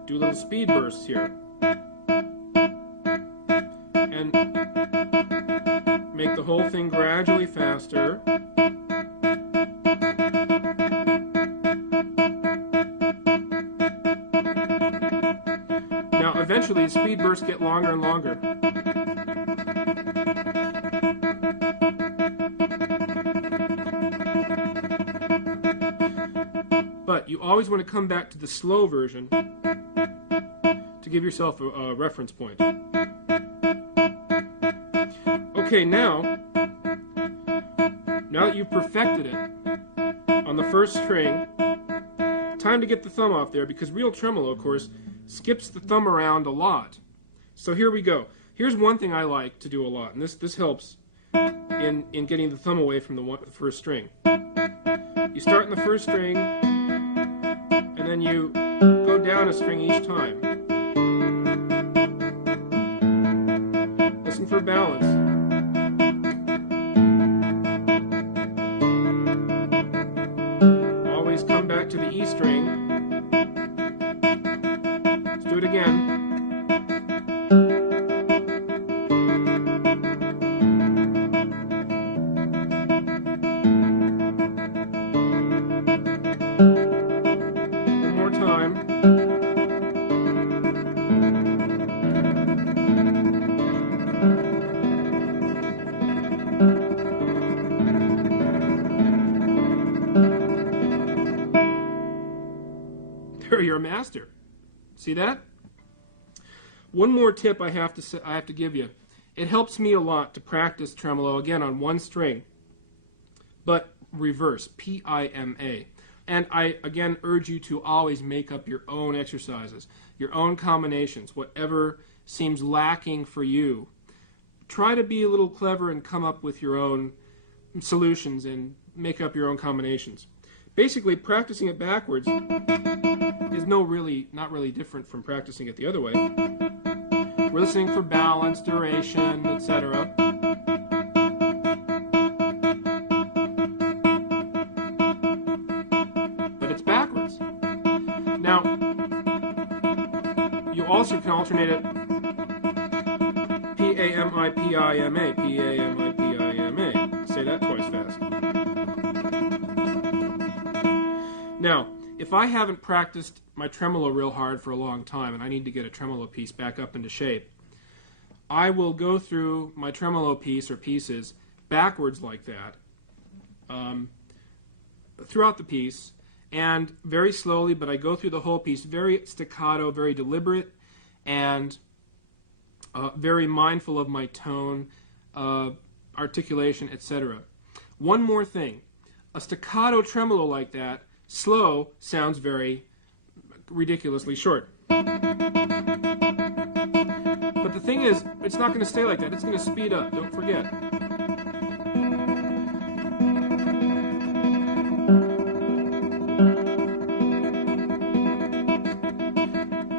do little speed bursts here. And make the whole thing gradually faster. Now, eventually, the speed bursts get longer and longer. But you always want to come back to the slow version to give yourself a reference point. Okay, now that you've perfected it on the first string, time to get the thumb off there, because real tremolo, of course, skips the thumb around a lot. So here we go. Here's one thing I like to do a lot, and this helps in getting the thumb away from the first string. You start in the first string, and then you go down a string each time. Listen for balance. Always come back to the E string. Let's do it again. One more time. There, you're a master. See that? One more tip I have to give you. It helps me a lot to practice tremolo again on one string. But reverse, P-I-M-A. And I, again, urge you to always make up your own exercises, your own combinations, whatever seems lacking for you. Try to be a little clever and come up with your own solutions and make up your own combinations. Basically, practicing it backwards is not really different from practicing it the other way. We're listening for balance, duration, etc. But it's backwards. Now, you also can alternate it P-A-M-I-P-I-M-A, P-A-M-I-P-I-M-A. Say that twice fast. Now, if I haven't practiced my tremolo real hard for a long time and I need to get a tremolo piece back up into shape, I will go through my tremolo piece or pieces backwards like that throughout the piece, and very slowly, but I go through the whole piece, very staccato, very deliberate, and very mindful of my tone, articulation, etc. One more thing. A staccato tremolo like that, slow, sounds very ridiculously short. But the thing is, it's not going to stay like that. It's going to speed up. Don't forget.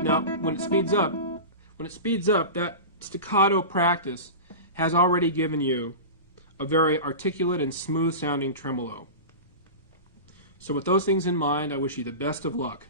Now, when it speeds up, that staccato practice has already given you a very articulate and smooth-sounding tremolo. So with those things in mind, I wish you the best of luck.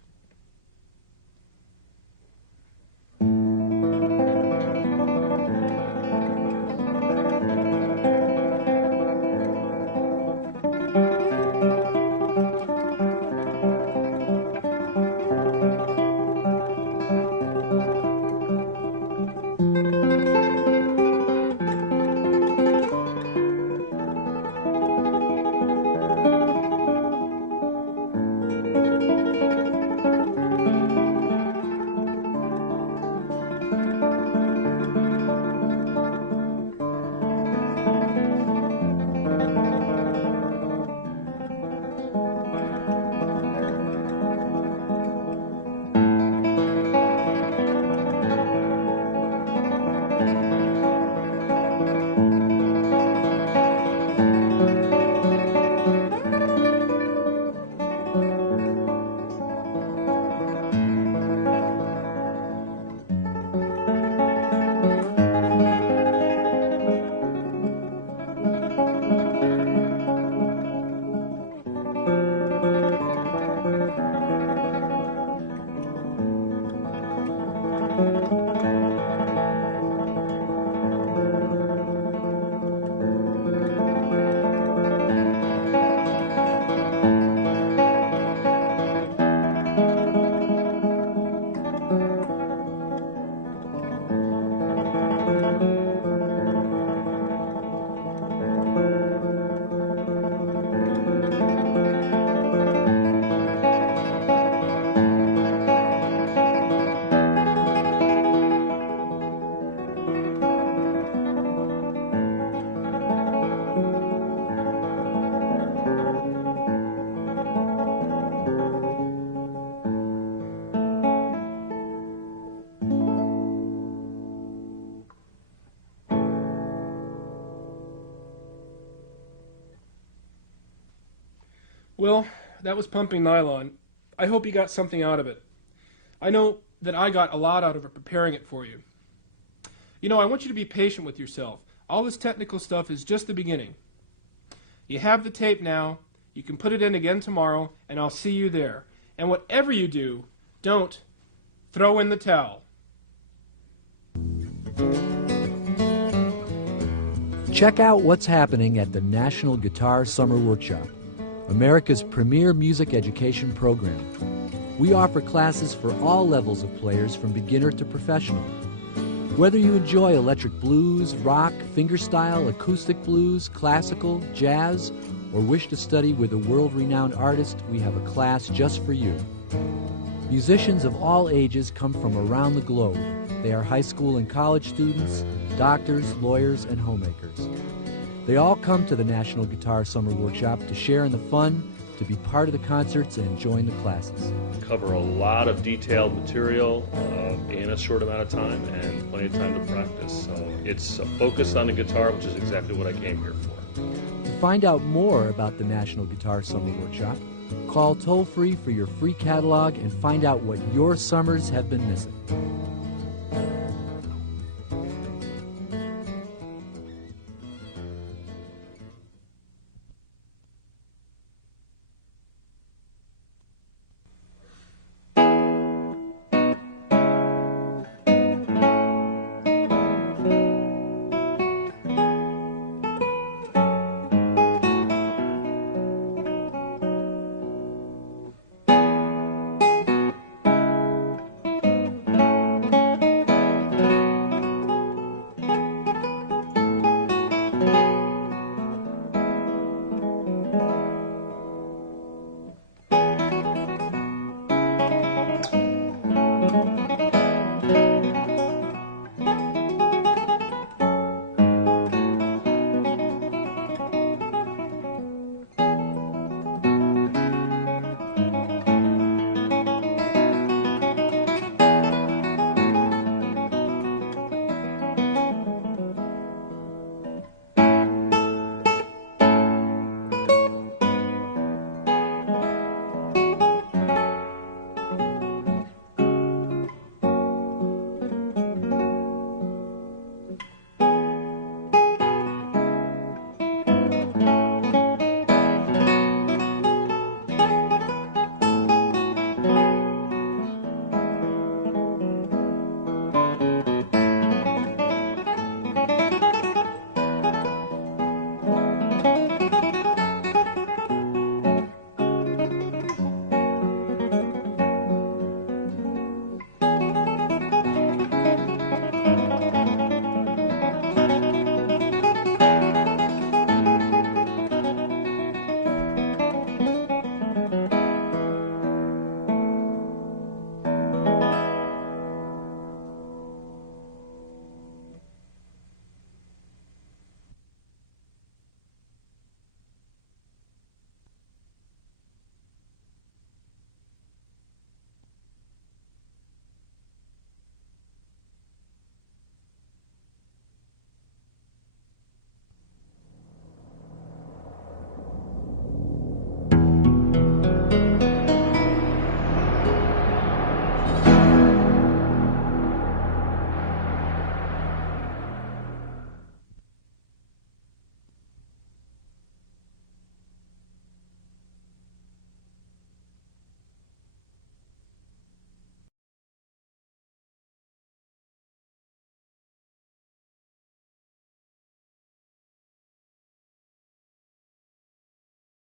Well, that was Pumping Nylon. I hope you got something out of it. I know that I got a lot out of it preparing it for you. You know, I want you to be patient with yourself. All this technical stuff is just the beginning. You have the tape now. You can put it in again tomorrow, and I'll see you there. And whatever you do, don't throw in the towel. Check out what's happening at the National Guitar Summer Workshop, America's premier music education program. We offer classes for all levels of players from beginner to professional. Whether you enjoy electric blues, rock, fingerstyle, acoustic blues, classical, jazz, or wish to study with a world-renowned artist, we have a class just for you. Musicians of all ages come from around the globe. They are high school and college students, doctors, lawyers, and homemakers. They all come to the National Guitar Summer Workshop to share in the fun, to be part of the concerts, and join the classes. Cover a lot of detailed material in a short amount of time and plenty of time to practice. So it's focused on the guitar, which is exactly what I came here for. To find out more about the National Guitar Summer Workshop, call toll-free for your free catalog and find out what your summers have been missing.